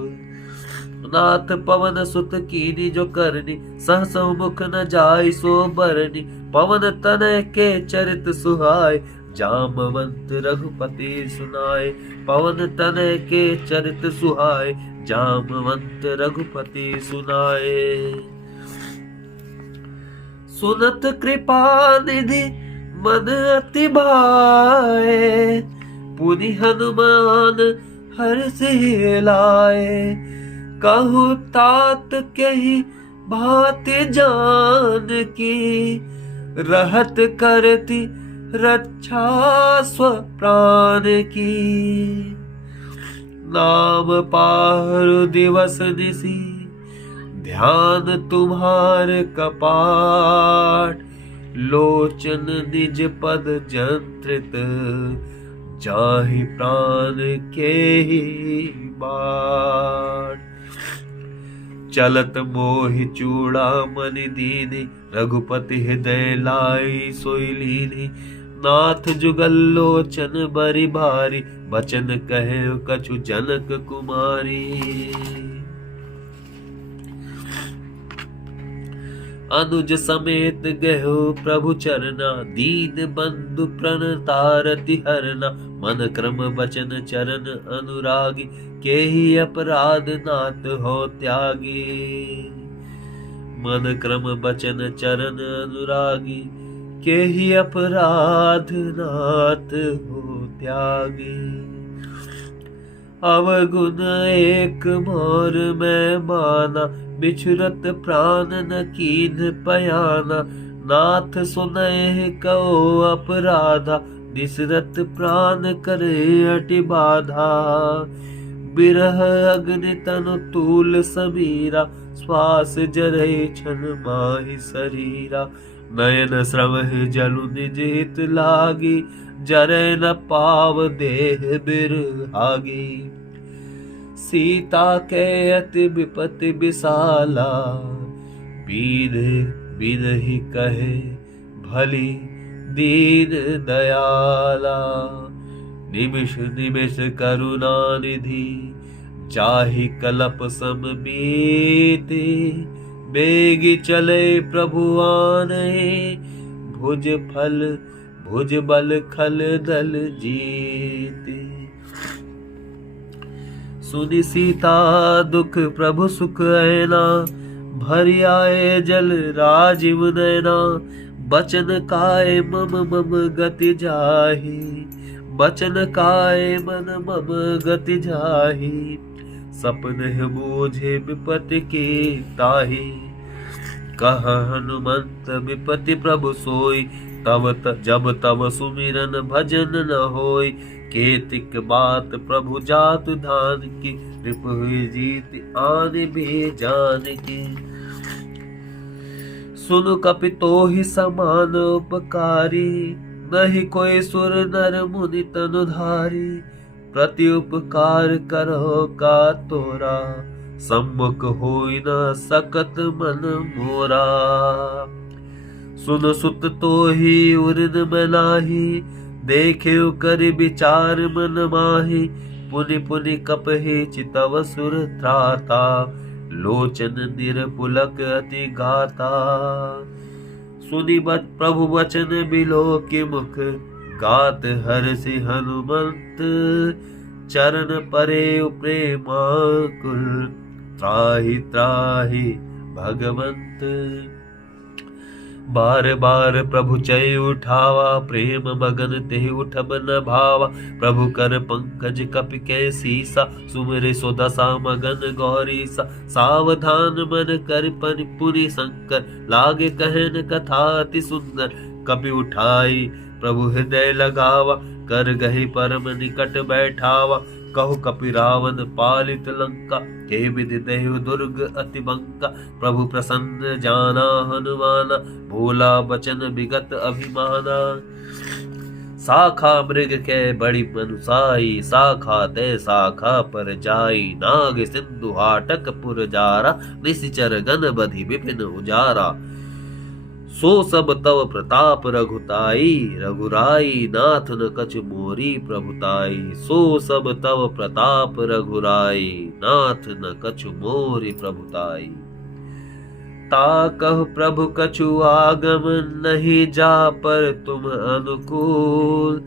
नाथ पवन सुत कीनी जो करनी, सहस मुख न जाय सो बरनी। पवन तनय के चरित सुहाय, जामवंत रघुपति सुनाय। पवन तनय के चरित सुहाय, जामवंत रघुपति सुनाय। सुनत कृपा निधि मन अति भाए, पुनि हनुमान हर्ष लाए। कहु तात कही भांति जान की, रहत करती रक्षा स्व प्राण की। नाम पाहु दिवस निसी, ध्यान तुम्हार कपाट। लोचन निज पद जंत्रित, जाहि प्राण के ही बाट। चलत मोहि चूड़ामणि दीनि, रघुपति हृदय लाई सोई लीनि। नाथ जुगल लोचन बरि भारी, बचन कहे कछु जनक कुमारी। अनुज समेत गयो प्रभु चरना, दीन बंधु प्रणतारति हरना। मन क्रम बचन चरण अनुरागी, केहि अपराध नाथ हो त्यागी। मन क्रम बचन चरण अनुरागी, केहि अपराध नाथ हो त्यागी। अवगुण एक मोर में माना, बिछुरत प्राण न कीन पयाना। नाथ सुनहि कहो अपराधा, दिसरत प्राण करे अति बाधा। बिरह अग्नि तनु तूल समीरा, श्वास जरै छन माहि शरीरा। नयन स्रवहि जलु निज हित लागी, जरै न पाव देह बिरहागी। सीता के अति विपति विशाला, बिनहि कहे भली दीन दयाला। निमिष निमिष करुणा निधि, जाहि कलप सम बीते। बेगी चले प्रभु आने, भुज बल खल दल जीते। सुनि सीता दुख प्रभु सुख ऐना, भरि आए जल राजीव नैना। बचन काय मम गति जाहि, बचन काय मन मम गति जाहि। सपने बूझे विपति की ताहि, कह हनुमंत विपति प्रभु सोई। जब तब सुमिरन भजन न होय। केतिक बात प्रभु जात धान की, रिपु जीत आन भी जान की। सुनु कपि तोहि समान उपकारी, नहीं कोई सुर नर मुनि तनुधारी। प्रति उपकार करो का तोरा, सम्मुख होई न सकत मन मोरा। सुन सुत तोहि उरिन मनाहि, देखे कर विचार मन माहि। पुनि पुनि कपहि चितव सुर त्राता, लोचन निरपुलक अति गाता। सुनि प्रभु वचन बिलो के मुख, गात हर्षि हनुमंत। चरण परे प्रेमाकुल, त्राहि त्राहि भगवंत। बार बार प्रभु चय उठावा, प्रेम मगन ते उठब न भावा। प्रभु कर पंकज कपि कै सीसा, सुमिरे सो दशा मगन गौरीसा। सावधान मन कर पुनि शंकर, लागे कहन कथा अति सुंदर। कपि उठाई प्रभु हृदय लगावा, कर गही परम निकट बैठावा। कहु कपि रावण पालित लंका, हे विधि देहु दुर्ग अति बंका। प्रभु प्रसन्न जाना हनुमाना, भोला बचन विगत अभिमाना। शाखा मृग के बड़ी मनुसाई, शाखा ते शाखा पर जाई। नाग सिंधु हाटक पुर जारा, निशिचर गण बधि विपिन उजारा। सो सब तव प्रताप रघुताई, रघुराई नाथ न कछु मोरी प्रभुताई। सो सब तव प्रताप रघुराई, नाथ न कछु मोरी प्रभुताई। ताकह प्रभु कछु आगम नहीं, जा पर तुम अनुकूल।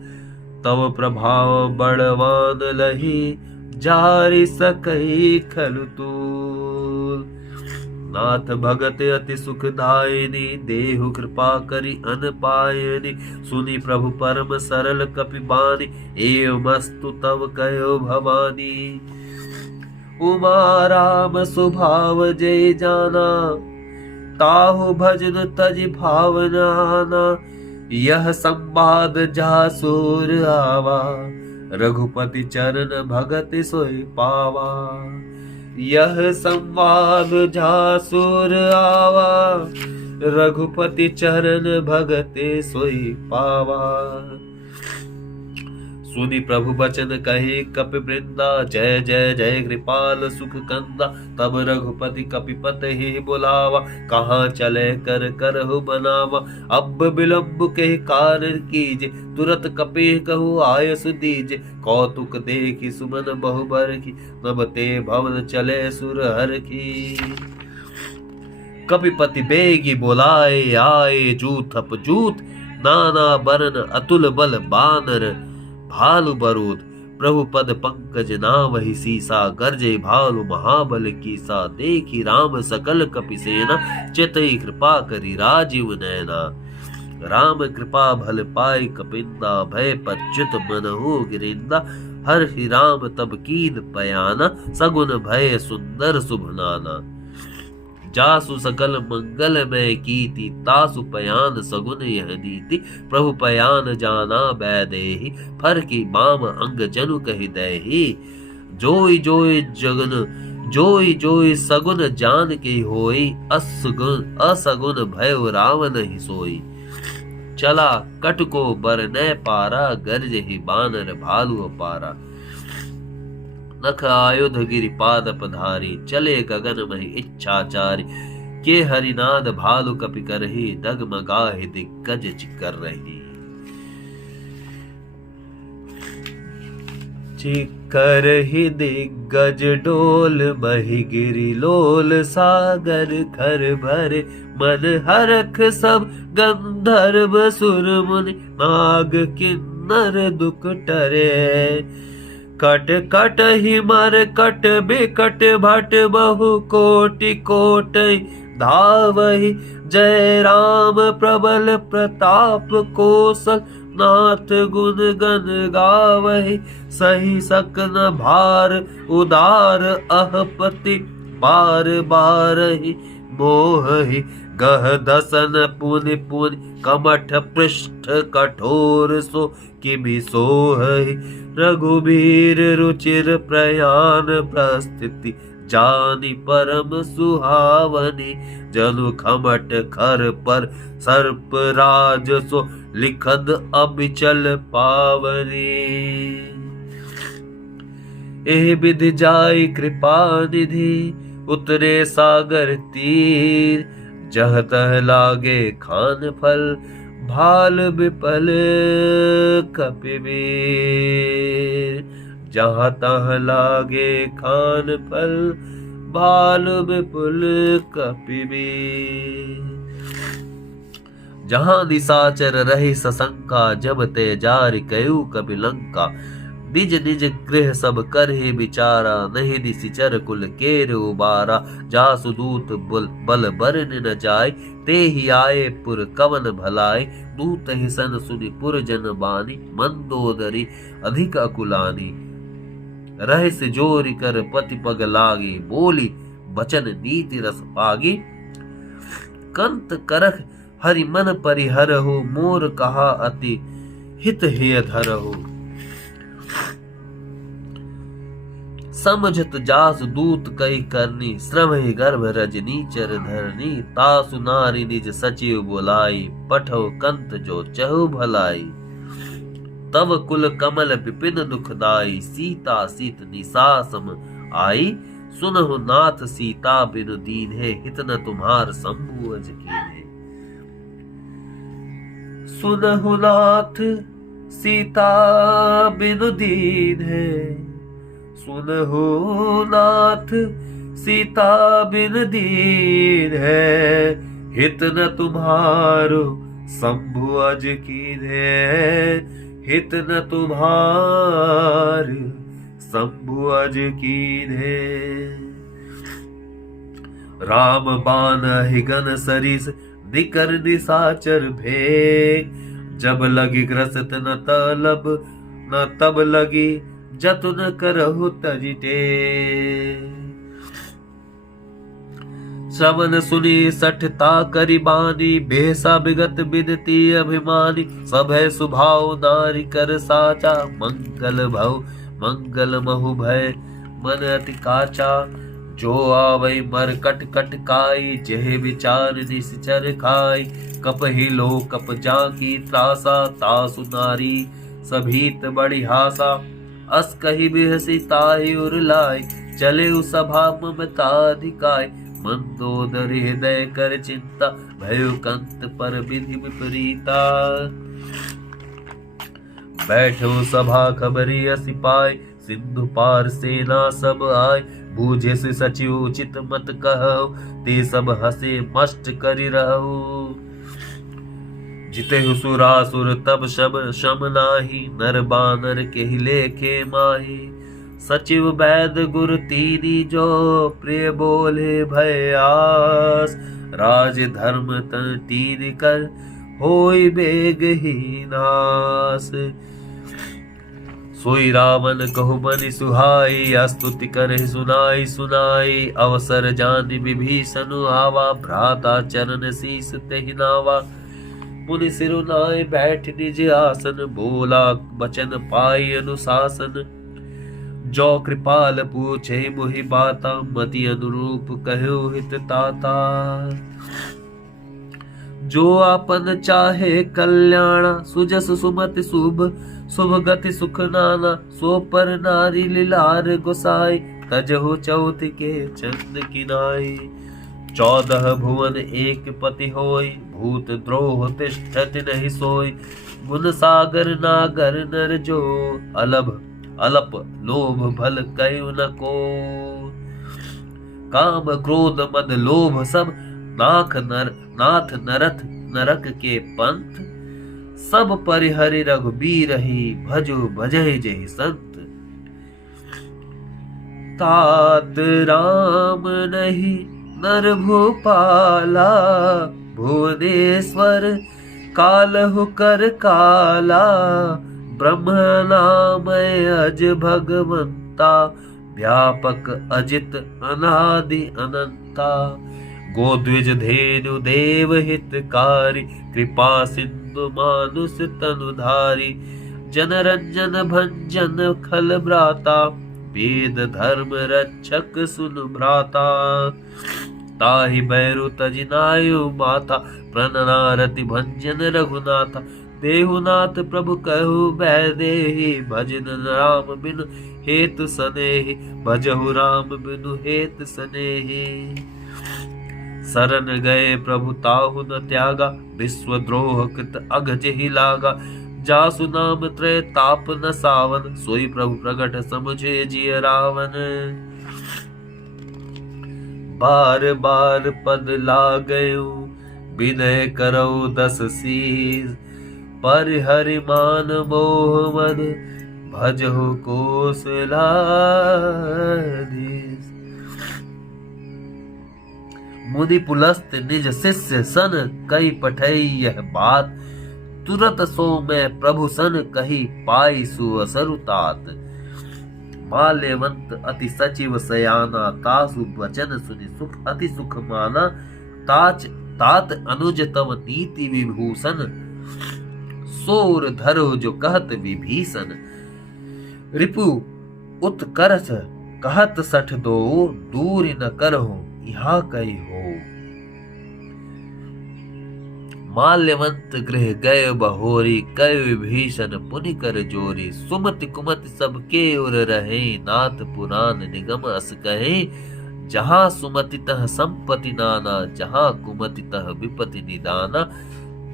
तव प्रभाव बड़वान लही, जारि सकई खलतूल। नाथ भगत अति सुखदायिनी, देहु कृपा करि अन पायनि। सुनि प्रभु परम सरल कपि बानी, एवमस्तु तव कयो भवानी। उमा राम स्वभाव जय जाना, ताहु भजन तज भावना। यह संवाद जासुर आवा, रघुपति चरण भगत सोई पावा। यह संवाद जासुर आवा, रघुपति चरण भगत सोई पावा। सुनि प्रभु बचन कहे कपि वृंदा, जय जय जय कृपाल सुख कंदा। तब रघुपति कपिपत ही बुलावा, कहाँ चले कर करहु बनावा। अब विलंब के कारण कीजे, तुरत कपि कहु आयस दीजे। कौतुक देखि सुमन बहु बरखी, नभ ते भवन चले सुर हर की। कपिपति बेगी बोलाए आए, जूथप जूथ नाना बरन अतुल बल बानर। भालु बरूद प्रभु पद पंकज नावहि सीसा, गर्जे भालु महाबल कीसा। देखी राम सकल कपि सेना, चितई कृपा करी राजीव नैना। राम कृपा भल पाई कपिंदा, भय पच्युत मनहु गिरिंदा। हर्षि राम तब कीन पयाना, सगुन भय सुंदर शुभ नाना। जासु सकल मंगल में कीति, तासु पयान सगुन यह नीति। प्रभु पयान जाना बैदेही, फर की बाम अंग जनु कहि देही। जोई जोई जगन जोई जोई सगुन जान के होई, असगुन भय रावण ही सोई। चला कटको बरने पारा, गर्ज ही बानर भालु अपारा। नख आयुध गिरिपाद पधारी, चले गगन महि इच्छाचारी। के हरिनाद भालु कपि करही, डगमगाहि दिग्गज चिकर रही। चिकर ही दिग्गज डोल, महि गिरि लोल सागर खर भरे। मन हरख सब गंधर्व सुर मुनि, नाग किन्नर दुख टरे। कट कट ही मर कट बिकट भट, बहु कोटि कोट धावहि। जय राम प्रबल प्रताप कौशल, नाथ गुण गण गावहि। सही सकन भार उदार, अहपति बार बारहि। मोहि गह दसन पुनि पुनि, कमठ पृष्ठ कठोर सो किमि सोहहि। रघुबीर रुचिर प्रयाण प्रस्थिति, जानी परम सुहावनी। जनु खमट खर पर सर्प राज सो, लिखद अबिचल पावनी। एह विधि जाई कृपा निधि, उतरे सागर तीर। जह तह लागे खान फल, भाल विपल कपिवीर। जहाँ तहाँ लागे खान फल, भाल विपुल कपिवीर। जहाँ निशाचर रही सशंका, जब ते जारि कयू कपि लंका। निज निज गृह सब करहि विचारा, नहीं निशिचर कुल केर उबारा। जासु दूत बल बरन न जाय, ते ही आए पुर कवन भलाई। दूत ही सन सुनि पुर जन बानी, मंदोदरी अधिक अकुलानी। रहस जोरि कर पति पग लागी, बोली बचन नीति रस पागी। कंत करख हरि मन परिहरहु, मोर कहा अति हित हेय धरहु। समझत जास दूत कई करनी, श्रवहि गर्भ रजनी चर धरनी। तासु नारी निज सचिव बुलाई, पठव कंत जो चहु भलाई। तव कुल कमल विपिन दुखदाई, सीता सीत निसा सम आई। सुनहु नाथ सीता बिनु दीन है, हित न तुम्हार शंभु अज कीन्हे। सुनहु नाथ सीता बिनु दीन है, सुनहु नाथ सीता बिन दीन है। हित न तुम्हारो शंभु अज कीन्हे, हित न तुम्हार शंभु अज कीन्हे। राम बान हिगन सरिस, निकर निसाचर भेग। जब लगी ग्रस्त न तलब, न तब लगी जतुन करहु तजिटे। श्रवण सुनी सठता करी बानी, बेसा विगत विदती अभिमानी। सभय सुभाव नारी कर साचा, मंगल भव मंगल महु भय मन अति काचा। जो आवै मर कट कट काई, जेह विचार निश्चर खाई। कपहि लो कप जाकी त्रासा, तासु नारी सभीत बड़ी हासा। अस कही बिहसी ताहि उरलाई, चले सभा ममताधिकाय। मंदोदर हृदय कर चिंता, भयो कंत पर विधि विपरीता। बैठो सभा खबरी सिपाही, सिंधु पार सेना सब आय। बूझे से सचिव उचित मत कहो, ते सब हसे मस्ट करि रहो। जिते सुरासुर तब शब शम नाही, नर बानर के लेखे माही। सचिव वैद गुर तीनी जो, प्रिय बोले भय आस। राज धर्म तन तीन कर, होई बेग ही नास। सोई रावण कहु बनि सुहाई, स्तुति करहि सुनाई सुनाई। अवसर जानि विभीषण आवा, भ्राता चरण शीस तेहि नावा। मुनि सिरुनाय बैठ निज आसन, बोला बचन पाई अनुशासन। जो कृपाल पूछे मुहि बाता, मति अनुरूप कहो हित ताता। जो आपन चाहे कल्याण, सुजस सुमति शुभ शुभ गति सुख नाना। सो पर नारी लीलार गोसाई, तजहु चौथ के चंद किनाई। 14 भुवन एक पति होय, भूत द्रोह तिष्ठति नहीं सोय। गुण सागर नागर नर जो, अलभ अलप लोभ भल कयु न को। काम क्रोध मद लोभ सब, नाथ नरक के पंथ। सब परिहरि रघुबीर ही, भजो भजहि जेहि संत। तात राम नहीं नर भूपाला, भुवनेश्वर कालहु कर काला। ब्रह्म नामय अज भगवंता, व्यापक अजित अनादि अनंता। गोद्विज धेनु देव हितकारी, कृपा सिंधु मानुष तनुधारी। जनरंजन भंजन खल भ्राता, वेद धर्म रक्षक सुन भ्राता। ताहि बैरु तजिनायु माता, प्रणनारति भंजन रघुनाथा। देहुनाथ प्रभु कहु वैदेही, भजन राम बिनु हेतु सनेहि। भजहु राम बिनु हेतु सनेहि। शरण गए प्रभु ताहु न त्यागा, विश्वद्रोह कृत अघ जेहि लागा। जासु नाम त्रय ताप न सावन, सोई प्रभु प्रगट समुझे जिय रावण। बार बार पद लागयु, विनय करौ दस शीस। परिहरि मान मोह मद, भजहु कौशलाधीश। मुनि पुलस्त निज शिष्य सन, कही पठई यह बात। तुरत सो मैं प्रभु सन, कही पाई सुअसरु तात। माल्यवंत अति सचिव सयाना, तासु वचन सुनि सुख अति सुख माना। तात अनुज तव नीति विभूषण, सोर धरो जो कहत विभीषण। रिपु उत्कर्ष कहत सठ दो, दूर न करहु यहाँ कई हो। माल्यवंत गृह गए बहोरी, कय विभीषण पुनि कर जोरी। सुमति कुमति सबके उर रहे, नाथ पुराण निगम अस कहे। जहाँ सुमति तह संपत्ति नाना, जहाँ कुमति तह विपति निदाना।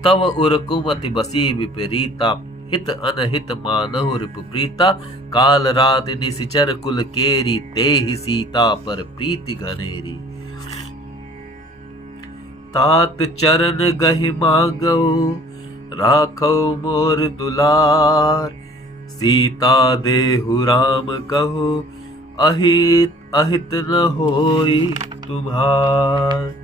तव उर कुमति बसी विपरीता, हित अनहित मानहु रिपु प्रीता। काल रात निशिचर कुल केरी, तेहि सीता पर प्रीति घनेरी। तात चरण गहि मांगो, राखो मोर दुलार। सीता देहु राम कहो, अहित अहित न होई तुम्हार।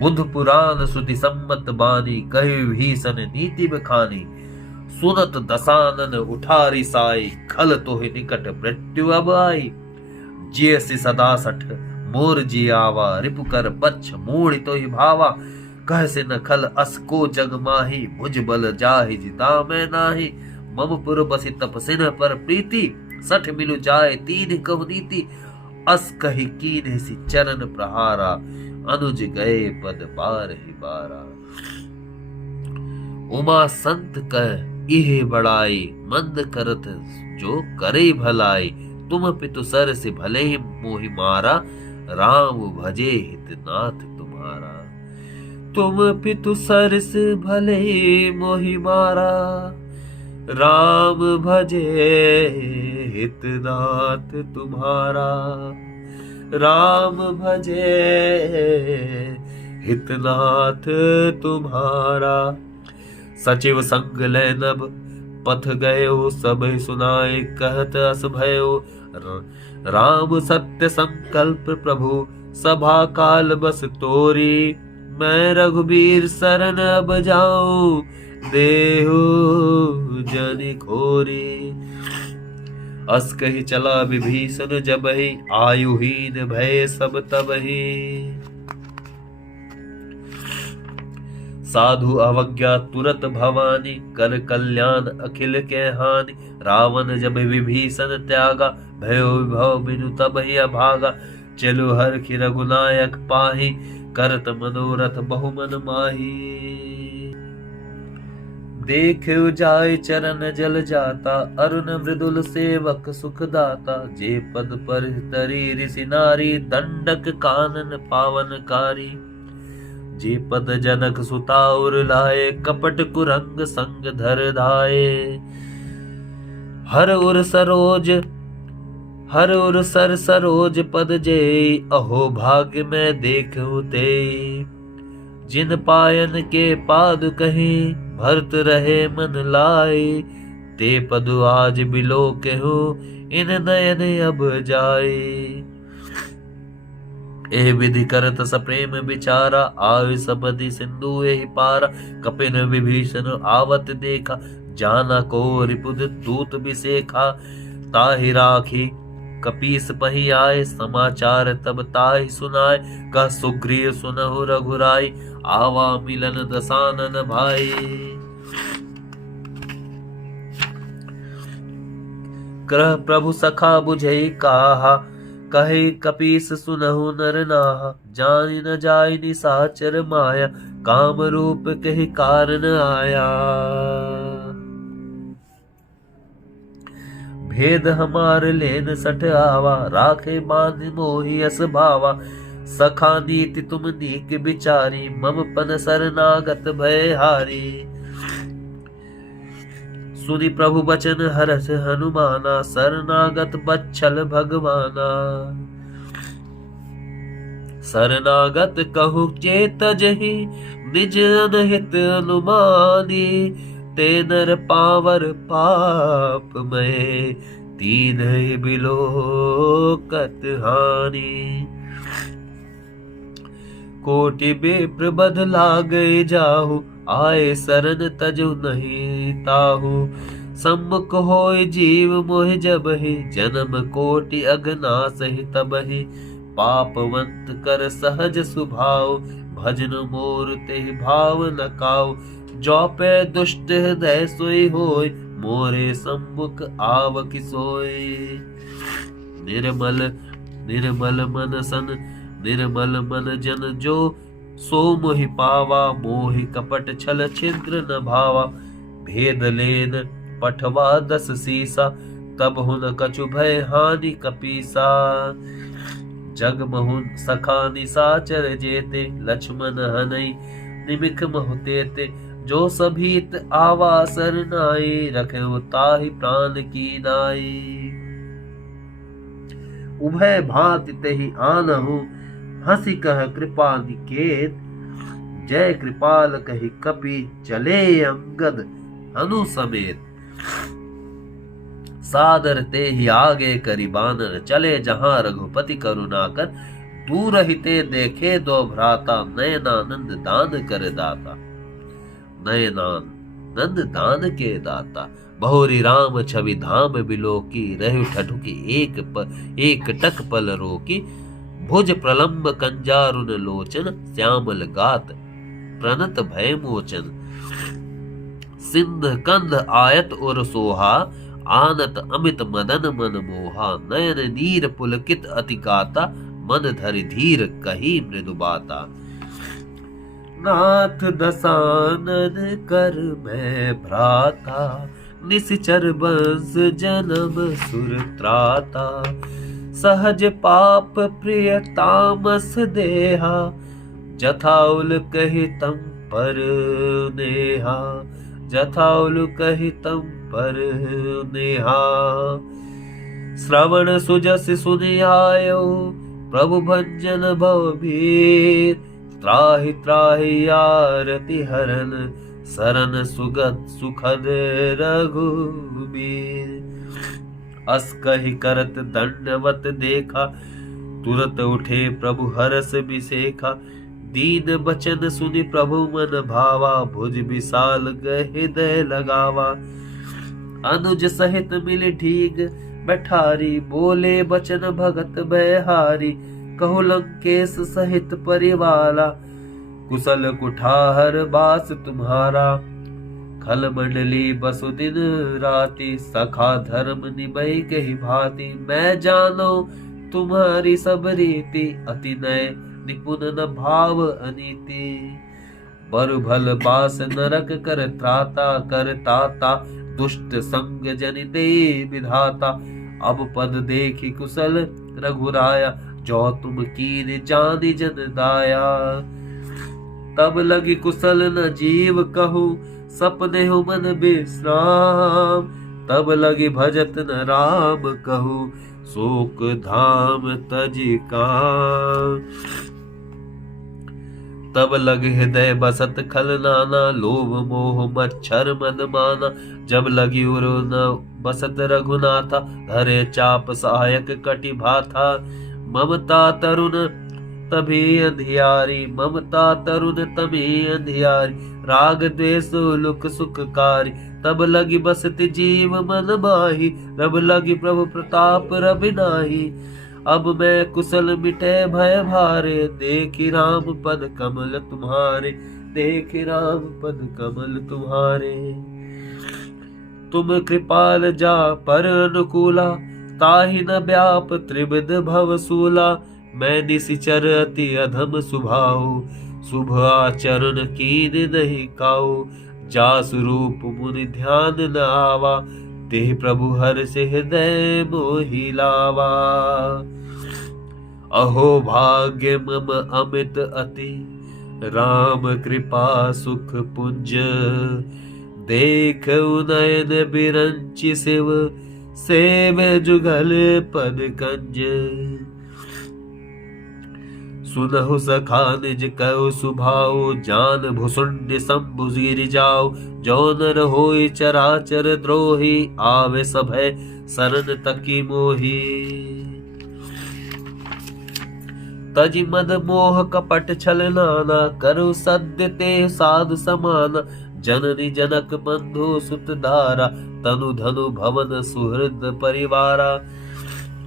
बुध पुराण श्रुति सम्मत बानी, कहि विभीषण नीति बखानी। सुनत दसानन उठारी साई, खल तोहि निकट मृत्यु अब आई। जियसि सदा सठ मोर जी आवा, रिपु कर बच्छ मूढ़ तो ही भावा। कह से न खल अस को जग माही, भुज बल जाहि जिता मैं नाही। मम पुर बसि तपसिन पर प्रीति, सठ मिलु जाय तीन कहु नीति। अस कहि कीन्ह सि चरण प्रहारा, अनुज गए पद बारहि बारा। उमा संत कह इहे बड़ाई, मंद करत जो करे भलाई। तुम पितु सर से भले ही मोहि मारा, राम भजे हितनाथ तुम्हारा। तुम पितु सर से भले मोहि मारा, राम भजे हितनाथ तुम्हारा। राम भजे हितनाथ तुम्हारा। सचिव संग ले नभ पथ गयो, सब सुनाए कहत अस भयो। राम सत्य संकल्प प्रभु, सभा काल बस तोरी। मैं रघुबीर शरण अब जाऊं, देहु जनि खोरी। अस कहि चला विभीषण जबहि, आयुहीन भय सब तबहि। साधु अवज्ञा तुरत भवानी, कर कल्याण अखिल के हानि। रावण जब विभीषण त्यागा, भयो विभव बिनु तबहि अभागा। चलो हरखि रघुनायक पाहि, करत मनोरथ बहुमन माही। देखो जाय चरण जल जाता, अरुण मृदुल सेवक सुख दाता। जे पद पर तरी ऋषि नारी, दंडक कानन पावनकारी। जे पद जनक सुता उर लाए, कपट कुरंग संग धर धाये। हर उर सर सरोज पद जे, अहो भाग्य में देखूं ते। जिन पायन के पाद कहीं, भरत रहे मन लाई। ते पद आज बिलो केहू, इन नयन अब जाए। ए विधि करत सप्रेम विचारा, आयु सबदि सिंधु एहि पारा। कपिन विभीषण आवत देखा, जाना को रिपुद दूत बिसेखा। ताहि राखी कपीस पही आए, समाचार तब ताहि सुनाए। कह सुग्रीव सुनहु रघुराई, आवा मिलन दसानन भाई। करह प्रभु सखा बुझई काहा, कहे कपीस सुनहु नर नाहा। जानि न जाय निसाचर माया, काम रूप कहि कारण आया। भेद हमार लेन सठ आवा, राखे बांध मोहि अस भावा। सखा नीति तुम नीक बिचारी, मम पन शरणागत भय हारी। सुनि प्रभु बचन हरष हनुमाना, शरणागत बच्छल भगवाना। शरणागत कहु चेतजहि, निज अनहित अनुमानी। ते नर पावर पाप में, तीनहि बिलोकत हानि। कोटि विप्र बध लागै जाहु, आए शरण तजु नहीं ताहु। सम्मुख होय जीव मोहि जबहि, जन्म कोटि अगनासहि तबहि। पापवंत कर सहज सुभाव, भजन मोर तेहि भाव न काऊ। जो पे दुष्ट हृदय सोई होय, मोरे सम्मुख आवक सोय। निर्मल निर्मल मन सन, निर्मल मन जन जो, सो मोहि पावा, मोहि कपट छल छिद्र न भावा। भेद लेन पठवा 10 सीसा, तब हुन कछु भय हानि कपीसा। जग महुन सखा निसाचर जेते, लक्ष्मण हनई निमिख महु तेते। जो सभीत आवा सरनाई, रखे ताहि प्राण की नाई। उभय भांति तेहि आनहु, हंसी कह कृपा निकेत। जय कृपाल कहि कपि, चले अंगद हनु समेत। सादर ते ही आगे करी बानर, चले जहां रघुपति करुणाकर। दूर हिते देखे दो भ्राता, नयनानंद दान कर दाता। नयनानंद दान के दाता, बहुरी राम छवि धाम बिलोकी। रहु ठठुकी एक टक पल रोकी। भुज प्रलंब कंजारुन लोचन, श्यामल गात प्रणत भय मोचन। सिंध कंध आयत और सोहा, आनत अमित मदन मन मोहा। नयन नीर पुलकित अति गाता, मन धरि धीर कही मृदु बाता। नाथ दसानन कर मैं भ्राता, निश्चर बंस जन्म सुर त्राता। सहज पाप प्रिय तामस देहा, जथाउल कहि तम पर नेहा। जथाउल कहि तम पर नेहा। श्रवण सुजस सुनि आयो, प्रभु भंजन भवभीर। त्राहि त्राहि आरति हरन, सरन सुगत सुखद रघुबीर। अस कहि करत दंडवत देखा, तुरत उठे प्रभु हरस बिसेखा। दीन बचन सुनि प्रभु मन भावा, भुज विशाल हृदय लगावा। अनुज सहित मिल ठीक बैठारी, बोले बचन भगत भयहारी। कहु लंकेश सहित परिवारा, कुशल कुठार बास तुम्हारा। खल मंडली बसु दिन राति, सखा धर्म निभई कही भांति। मैं जानो तुम्हारी सब रीति, अति नय निपुण न भाव अनीति। बर भल बास नरक कर त्राता, कर ताता दुष्ट संग जनिते विधाता। अब पद देखी कुशल रघुराया, जो तुम कीन जानि जन दाया। तब लगी कुशल न जीव कहूँ, सपने हो मन विश्राम। तब लगी भजत न राम कहूँ, शोक धाम तजि काम। तब लग हृदय बसत खल नाना, लोभ मोह मच्छर मद माना। जब लगी उर न बसत रघुनाथा, धरे चाप सहायक कटि भाथा। ममता तरुण तभी अंधियारी, ममता तरुण तभी अंधियारी। राग द्वेष लुक सुखकारी, तब लगी बसत जीव मन माही। रब लगी प्रभु प्रताप रवि नाही। अब मैं कुशल मिटे भय भारे, देखी राम पद कमल तुम्हारे। देखी राम पद कमल तुम्हारे। तुम कृपाल जा पर अनुकूला, ताहि न व्याप त्रिविध भवसूला। मैं निशिचर अति अधम सुभाऊ, शुभ आचरण कीन नहीं काऊ। जासु रूप मुनि ध्यान न आवा, तेहि प्रभु हर्ष हृदय मोहि लावा। अहो भाग्य मम अमित अति, राम कृपा सुख पुंज। देख नयन बिरंचि शिव, सेव जुगल पद कंज। सुनहु सखा निज कहो सुभाओ, जान भुसुंड शंभु गिर जाओ। जो नर होई चराचर द्रोही, आवे सभय शरण तकी मोही। तजि मद मोह कपट छल नाना, करु सद्य ते साधु समाना। जननी जनक बंधु सुत दारा, तनु धनु भवन सुहृद परिवारा।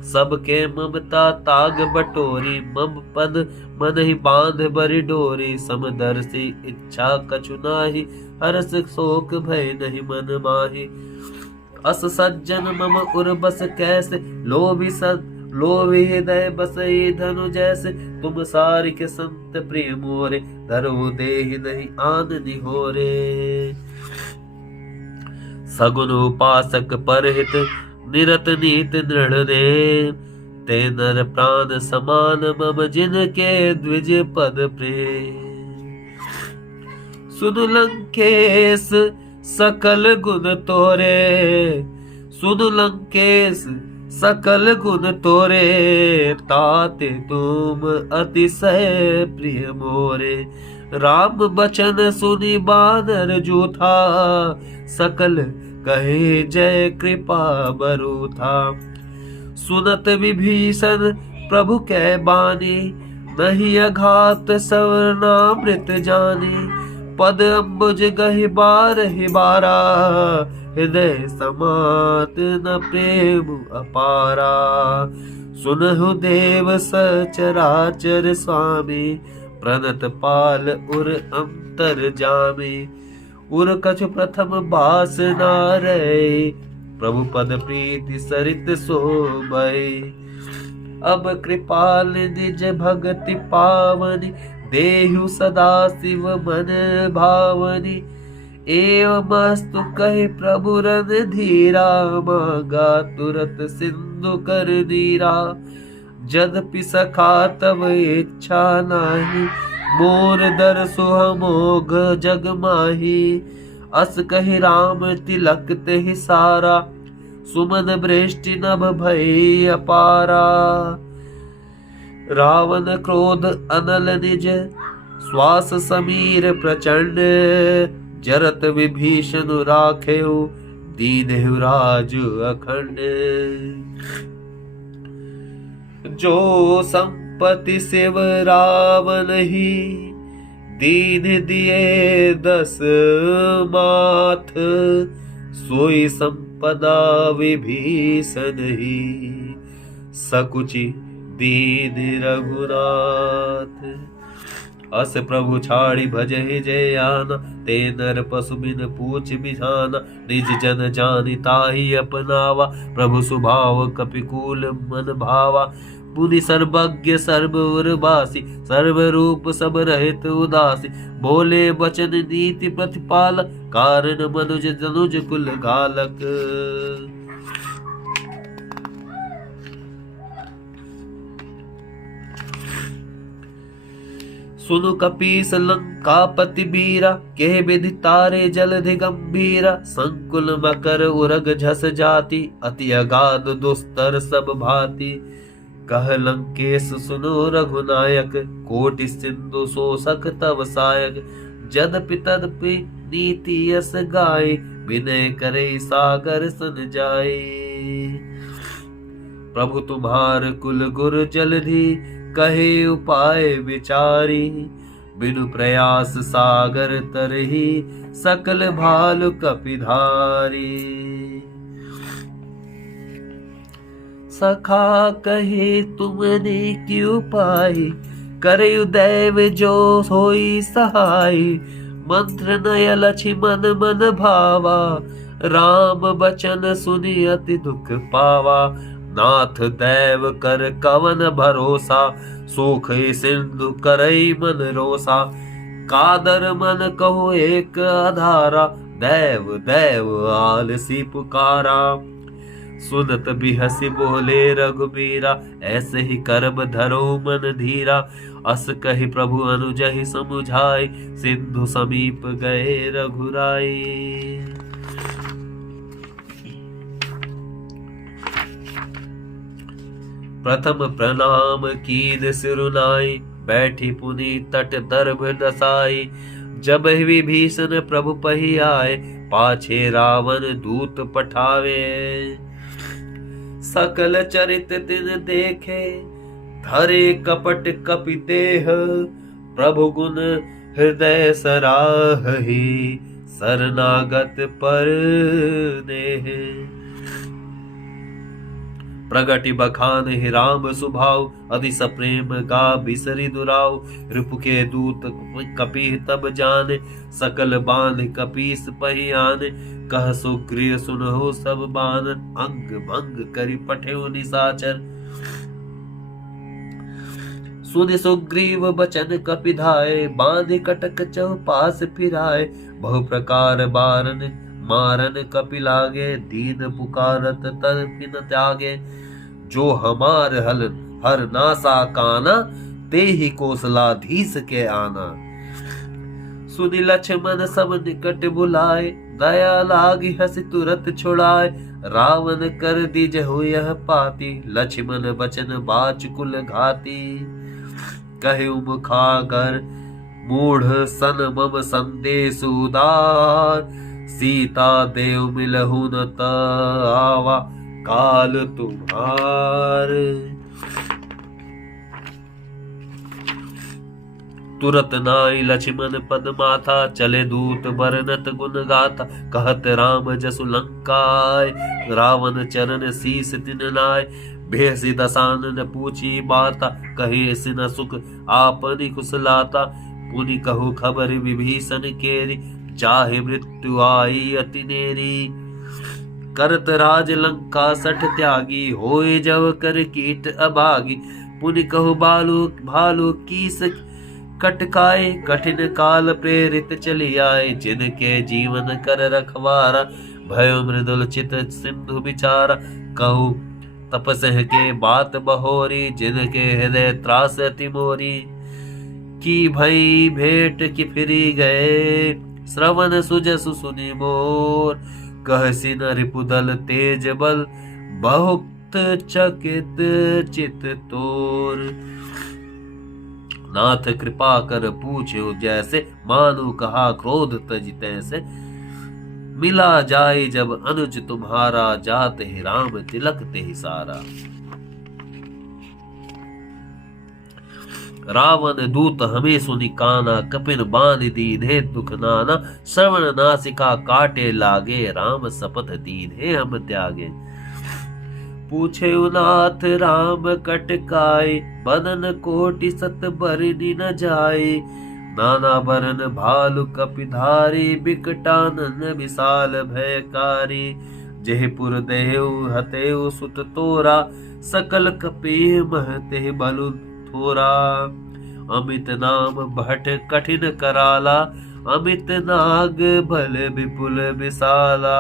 सबके ममता ताग बटोरी, मम पद मन ही बांध बरी डोरी। समदर्शी इच्छा कछु नाही, हरस शोक भय नहीं मन माही। अस सज्जन मम उर बस कैसे, लोभी हृदय बसई धनु जैसे। तुम सारिक संत प्रिय मोरे, धरो देहि नहीं आन निहोरे। सगुन उपासक परहित, निरत नीत दृढ़ दे। ते नर प्राण समान मम, जिनके द्विज पद प्रेम। सुन लंकेश सकल गुण तोरे, सुन लंकेश सकल गुण तोरे। ताते तुम अतिशय प्रिय मोरे। राम बचन सुनि बानर जूथा, सकल कहे जय कृपा बरूथा। सुनत विभीषण प्रभु कै बानी, नहीं अघात सवनामृत जानी। पद अम्बुज गहि बारहि बारा, हृदय समात न प्रेम अपारा। सुनहु देव सचराचर स्वामी, प्रणत पाल उर अंतर जामी। उर कछु प्रथम बास नारय, प्रभु पद प्रीति सरित सोबय। अब कृपाल निज भगति पावनी, देहु सदा शिव मन भावनी। एवमस्तु कहे प्रभु रन धीरा, मांगा तुरत सिंधु कर नीरा। जदपि सखा तब इच्छा नाही, मोर दरसु मोघ जग माही। अस कहि राम तिलक तेहि सारा, सुमन बृष्टि नभ भई अपारा। रावण क्रोध अनल निज, श्वास समीर प्रचंड। जरत विभीषण राखेउ, दीनहु राजु अखंड। जो संपत्ति शिव रावण ही, दीन दिए 10 माथ। सोई संपदा विभीषण ही, सकुचि दीन रघुनाथ। अस प्रभु छाड़ी भजहि जय आना, ते नर पशु बिन पूछ बिछाना। निज जन जानि ताहि अपनावा, प्रभु स्वभाव कपिकूल मन भावा। पुनि सर्वज्ञ सर्व उर्वासी, सर्व रूप सब रहित उदासी। बोले वचन नीति प्रतिपाल, कारण मनुज जनुज कुल घालक। सुनु कपीस लंकापति बीरा, के विधि तारे जलधि गंभीरा। संकुल मकर उरग झस जाति, अति अगाध दुस्तर सब भांति। कह लंकेश सुनो रघुनायक, कोटि सिंधु शोषक तव सायक। जदपि तदपि नीति यस गाय, विनय करे सागर सन जाए। प्रभु तुम्हार कुल गुर जलधि, कहे उपाय विचारी। बिनु प्रयास सागर तरही, सकल भालु कपिधारी। सखा कहे तुमने की उपाय, करे दैव जो होई सहाय। मंत्र नय लक्ष्मण मन भावा, राम बचन सुनि अति दुख पावा। नाथ दैव कर कवन भरोसा, सोख सिंधु करई मन रोसा। कादर मन कहो एक आधारा, दैव दैव आलसी पुकारा। सुनत बिहसी बोले रघुबीरा, ऐसे ही कर्म धरो मन धीरा। अस कहि प्रभु अनुजहि समुझाई, सिंधु समीप गए रघुराई। प्रथम प्रणाम कीन सिरुनाई, बैठी पुनि तट दर्भ दसाई। जब विभीषण प्रभु पही आए, पाछे रावण दूत पठावे। सकल चरित तिन देखे, धरे कपट कपि देह। प्रभु गुण हृदय सराहि, शरणागत पर नेह। प्रगति बखान ही राम सुभाव, अति सप्रेम गा बिसरी दुराव। रिपु के दूत कपि तब जाने, सकल बांध कपीस पहियाने। कह सुग्रीव सुनहु सब बान, अंग भंग करि पठेउ निसाचर। सुनि सुग्रीव बचन कपि धाय, बांधि कटक चौपास फिराय। बहु प्रकार बारन मारन कपि लागे, दीन पुकारत तर्पि न त्यागे। जो हमार हर नासा काना, ते ही कौशलाधीश के आना। सुनि लक्ष्मण सब निकट बुलाए, दया लागी हंसी तुरत छुड़ाए। रावण कर दीजहु यह पाती, लक्ष्मण बचन बाच कुल घाती। कहे मुखागर मूढ़ सन मम संदेश उदार, सीता देव मिलहु न आवा काल तुम्हार। तुरत नाई लक्ष्मण पद माथा, चले दूत बरनत गुण गाथा। कहत राम जसु लंकाय, रावण चरण शीस तिन नाय। भेषि दसानन पूछी बाता, कहे सिन सुख आपनि कुशलाता। पुनि कहु खबर विभीषण केरी, जाहे मृत्यु आई अति नेरी। करत राज लंका सठ त्यागी, होए जव कर कीट अभागी। पुनि कहु भालू कीस कटकाए, कठिन काल प्रेरित चली आए। जिनके जीवन कर रखवारा, भयो मृदुल चित सिंधु विचारा। कहु तपसह के बात बहोरी, जिनके हृदय त्रास अति मोरी। की भई भेंट की फिरी गए, श्रवण सुजसु सुनि मोर। कहसी न रिपुदल तेज बल, बहुत चकित चित तोर। नाथ कृपा कर पूछो जैसे, मानु कहा क्रोध तज तैसे। मिला जाए जब अनुज तुम्हारा, जात ही राम तिलक ते ही सारा। रावण दूत हमें सुनि काना, कपिन बांध दीधे दुख नाना। श्रवण नासिका काटे लागे, राम शपथ दीधे हम त्यागे। पूछे नाथ राम कटकाय, बदन कोटि सत बरनि न जाए। नाना बरन भालु कपिधारी, बिकटानन विशाल भयकारी। जेहपुर देहु हतेउ सुत तोरा, सकल कपि महते बलु थोरा। अमित नाम भट कठिन कराला, अमित नाग बल विपुल विशाला।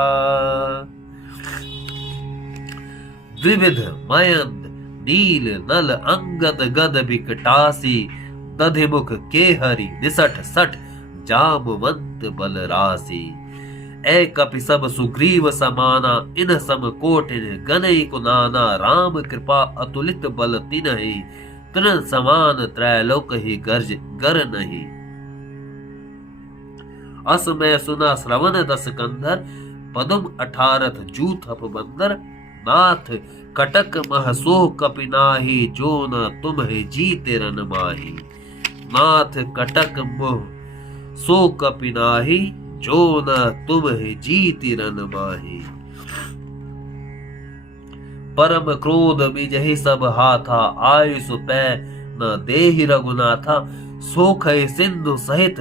द्विविध मयंद नील नल अंगद गद विकटासी। दधिमुख के हरि निसठ सठ, जामवंत बल राशि। ए कपि सब सुग्रीव समाना, इन सम कोटिन गनई कुनाना। राम कृपा अतुलित बल तिनहि, तृण समान त्रैलोक ही गर्ज गर नहीं। अस मैं सुना श्रवण दस कंधर, पदुम 18 जूथप बंदर। नाथ कटक मह सोह कपि नाही, जो न तुम्हि जीते रन माही। नाथ कटक मोह सो कपि नाही, जो न तुम्हि जीति रन माही। परम क्रोध बिजहि सब हाथा, आयुष पै न देहि रघुनाथा। सोखय सिंधु सहित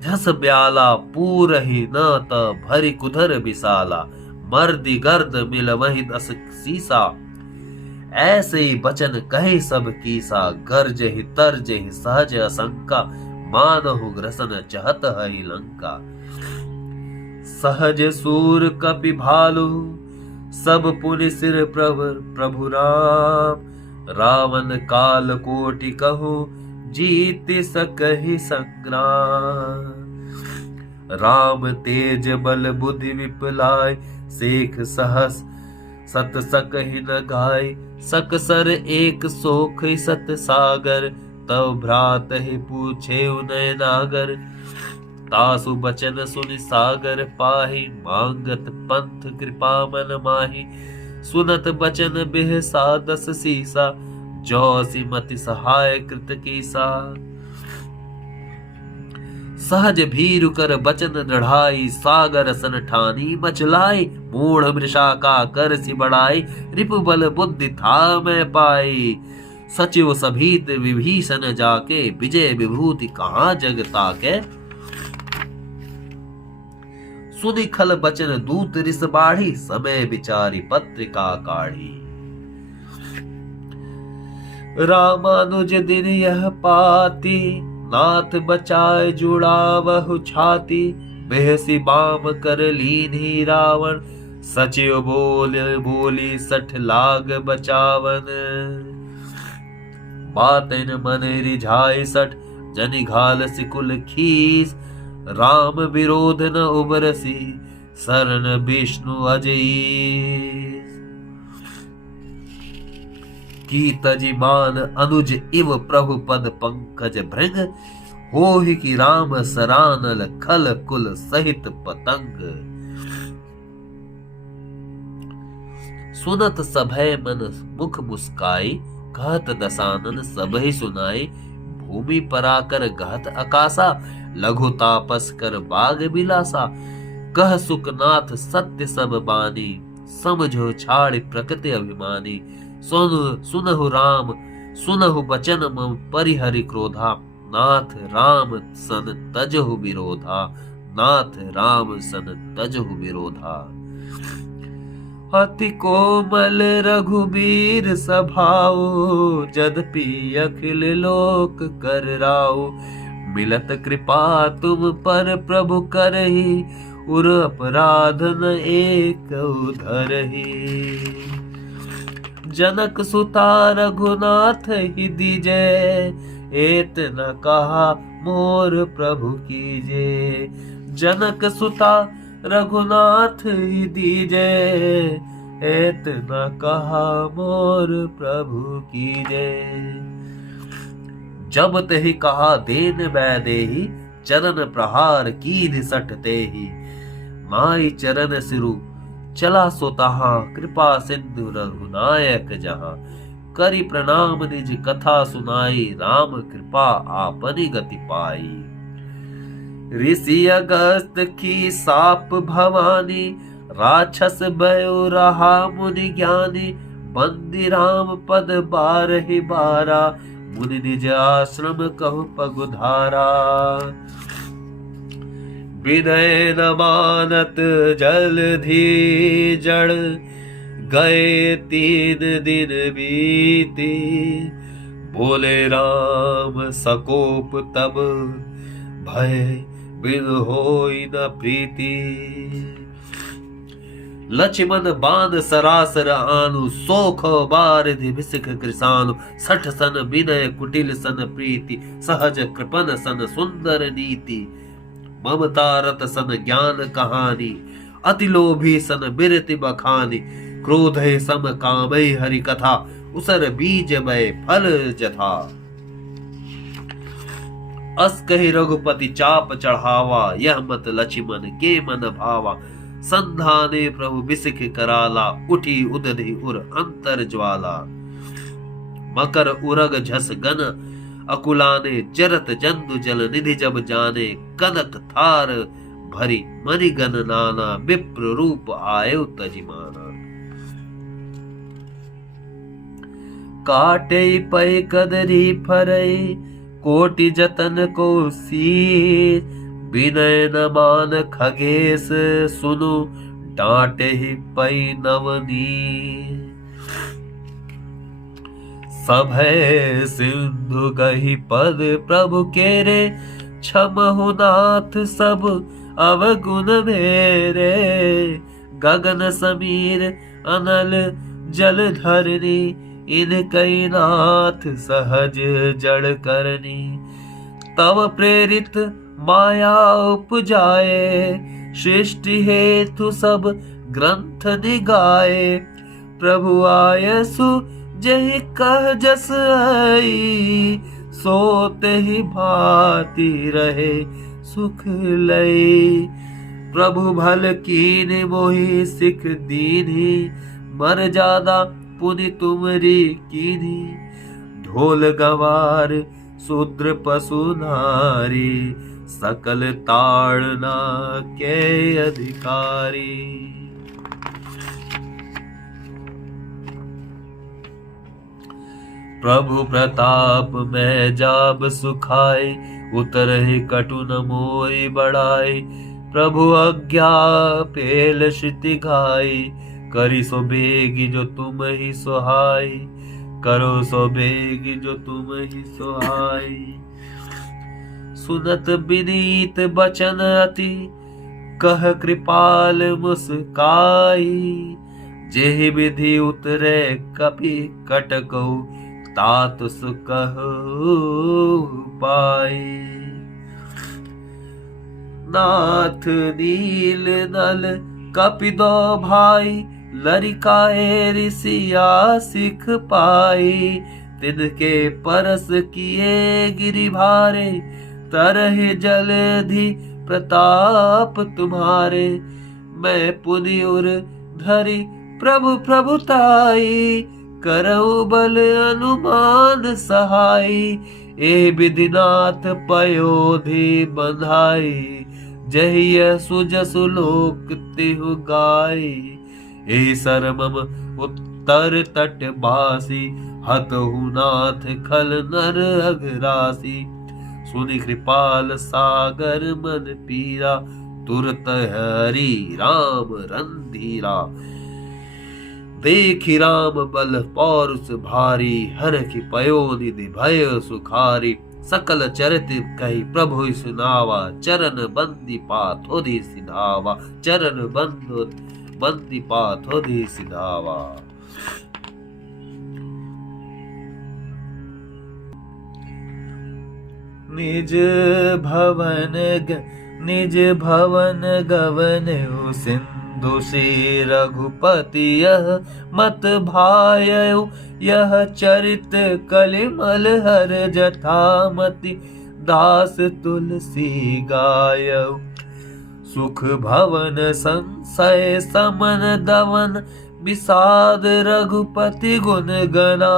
झस ब्याला, पूरहि न त भरि कुधर विशाला। मर्दि गर्द मिल वही 10 सीसा, ऐसे ही बचन कहे सब कीसा। गर्जहि तरजहि सहज असंका, मानहु ग्रसन चहत हरि लंका। सहज सूर कपि भालु, सब पुनि सिर प्रभु राम। रावण काल कोटि कहु, जीत सकहि संग्राम। राम तेज बल बुद्धि विपुलाय, शेख सहस सत सकहि न गाय। सकसर एक सोख सत सागर, तब भ्रात ही पूछे उनय नागर। तासु बचन सुनि सागर पाहि, मांगत पंथ कृपा मन माहि। सुनत बचन बिहसा 10 सीसा, जौ मति सहाय कृत कीसा। सहज भीरु कर बचन दृढ़ाई, सागर सन ठानी मचलाई, मूढ़ मृषा का कर सी बढ़ाई, रिपु बल बुद्धि था मैं पाई। सचिव सभीत विभीषण जाके, विजय विभूति कहाँ जग ताके। सुनि खल बचन दूत रिस बाढ़ी, समय विचारी पत्रिका काढ़ी। रामानुज दिन यह पाती, नाथ बचाए जुड़ावहु छाती, बेहसी बाम कर लीनी रावण, सचिव बोली सठ लाग बचावन। बातन मन रिझाए सठ, जनि घाल सिकुल खीस, राम विरोध न उबरसी, शरण विष्णु अजई। की तजिमान अनुज इव प्रभु पद पंकज भृंग, होहि की राम सरानल खल कुल सहित पतंग। सुनत सभय मन मुख मुस्काई, कहत दसानन सबहि सुनाई। भूमि पराकर गहत आकाशा, लघु तापस कर बाग बिलासा। कह सुखनाथ सत्य सब बानी, समझो छाड़ प्रकृति अभिमानी। सुनहु राम सुनहु बचन मम परिहरि क्रोधा, नाथ राम सन तजहु विरोधा, नाथ राम सन तजहु विरोधा। अति कोमल रघुबीर सभाओ, जदपि अखिल लोक कर राओ। मिलत कृपा तुम पर प्रभु करहि, उर अपराध न एक धरहि। जनक सुता रघुनाथ ही दीजे, एत न कहा मोर प्रभु कीजे। जनक सुता रघुनाथ ही दीजे, एत न कहा मोर प्रभु कीजे। जब तेहि कहा देन बैदेही, चरण प्रहार कीन सठ तेहि। माई चरण सिरु चला सो तहाँ, कृपा सिंधु रघुनायक जहाँ। करि प्रणाम निज कथा सुनाई, राम कृपा आपनि गति पाई। ऋषि अगस्त की साप भवानी, राक्षस भयो रहा मुनि ज्ञानी। बंदी राम पद बारहि बारा, मुनि निज आश्रम कहु पगुधारा। विनय न मानत जलधि जड़, गए 3 दिन बीती। बोले राम सकोप तब, भय बिन होई न प्रीति। लक्ष्मण बाण सरासर आनु, सोख बारिधि भिसिख कृसानु। सठ सन विनय कुटिल सन प्रीति, सहज कृपन सन सुंदर नीति। ममता रत सन ज्ञान कहानी, अति लोभी सन बिरति बखानी। क्रोध सम कामय हरि कथा, उसर बीज मय फल जथा। अस कहि रघुपति चाप चढ़ावा, यह मत लक्ष्मण के मन भावा। संधाने प्रभु बिसिख कराला, उठी उदधि उर अंतर ज्वाला। मकर उरग झस गन अकुलाने, जरत जंतु जल निधि जब जाने। कनक थार भरी मणि गन नाना, विप्र रूप आयु तजिमाना। काटे पै कदरी फरई, कोटि जतन को सीर। विनय न मान खगेश सुनु, डांटे ही पै नवनीर। सभय सिंधु गहि पद प्रभु केरे, क्षमहु नाथ सब अवगुण मेरे। गगन समीर अनल जल धरनी, इनकई नाथ सहज जड़ करनी। तव प्रेरित माया उपजाए, सृष्टि हेतु सब ग्रंथ निगाए। प्रभु आयसु जहि कह जस आई, सोते ही भांति रहे सुख लई। प्रभु भल कीन मोहि सिख दीन्ही, मर जादा पुनि तुमरी कीन्ही। ढोल गवार शूद्र पशु नारी, सकल ताड़ना के अधिकारी। प्रभु प्रताप में जाब सुखाए, उतरहि कटु न मोहि बढ़ाई। प्रभु आज्ञा पेल श्रुति घाई, करी सो बेगी जो तुम ही सुहाई। करो सो बेगी जो तुम ही सुहाई। सुनत विनीत बचन अति, कह कृपाल मुस्काई। जेहि विधि उतरे कपि कटकऊ, तात सुकहु पाई। नाथ नील नल कपिदो भाई, लरिकाए ऋषिया सिख पाई। तिनके परस किए गिरि भारे, तरहि जलधि प्रताप तुम्हारे। मैं पुनि उर धरि प्रभु प्रभुताई, करऊ बल अनुमान सहाय। ए विधिनाथ पयोधि बंधाई, जहिय सुजसु लोक तिहु गाई। ए सरमम उत्तर तट बासी, हतहु नाथ खल नर अघरासी। सुनि कृपाल सागर मन पीरा, तुरत हरि राम रंधीरा। देखि राम बल पौरुष भारी, हरखि पयोनिधि भय सुखारी। सकल चरित कही प्रभु सुनावा, चरण बंदी पाथोधि सिधावा। चरण बंदी पाथोधि सिधावा। निज भवन गवनउ, सिंधु श्री रघुपति यह मत भायउ। यह चरित कलिमल हर जटामति, दास तुलसी गायउ। सुख भवन संशय समन दवन, विषाद रघुपति गुण गना।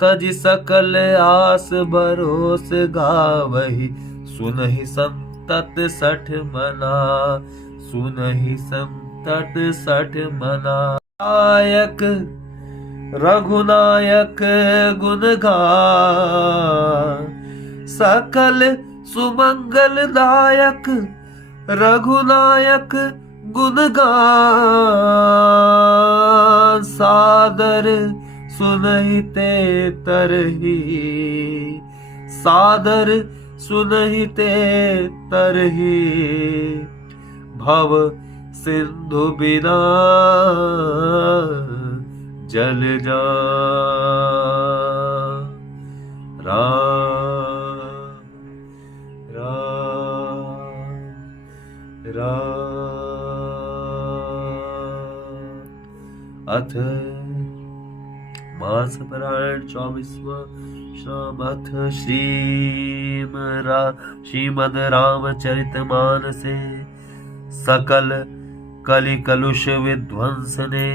तज सकल आस भरोस गावहि, सुनहि संतत सठ मना। सुनहि संतत सठ मना। नायक रघुनायक गुण गान, सकल सुमंगल दायक। रघुनायक गुण गान, सादर सुनहि ते तरही। सादर सुनहि ते तरही, भव सिंधु बिना जल जा। राम राम राम। अथ मास पारायण 24वां शाम। अथ श्रीमद् रामचरितमानसे, सकल कलि कलुष विध्वंसने।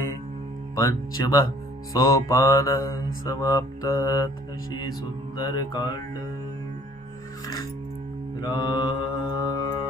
पंचमः सोपान समाप्त। श्री सुंदर कांड। राम।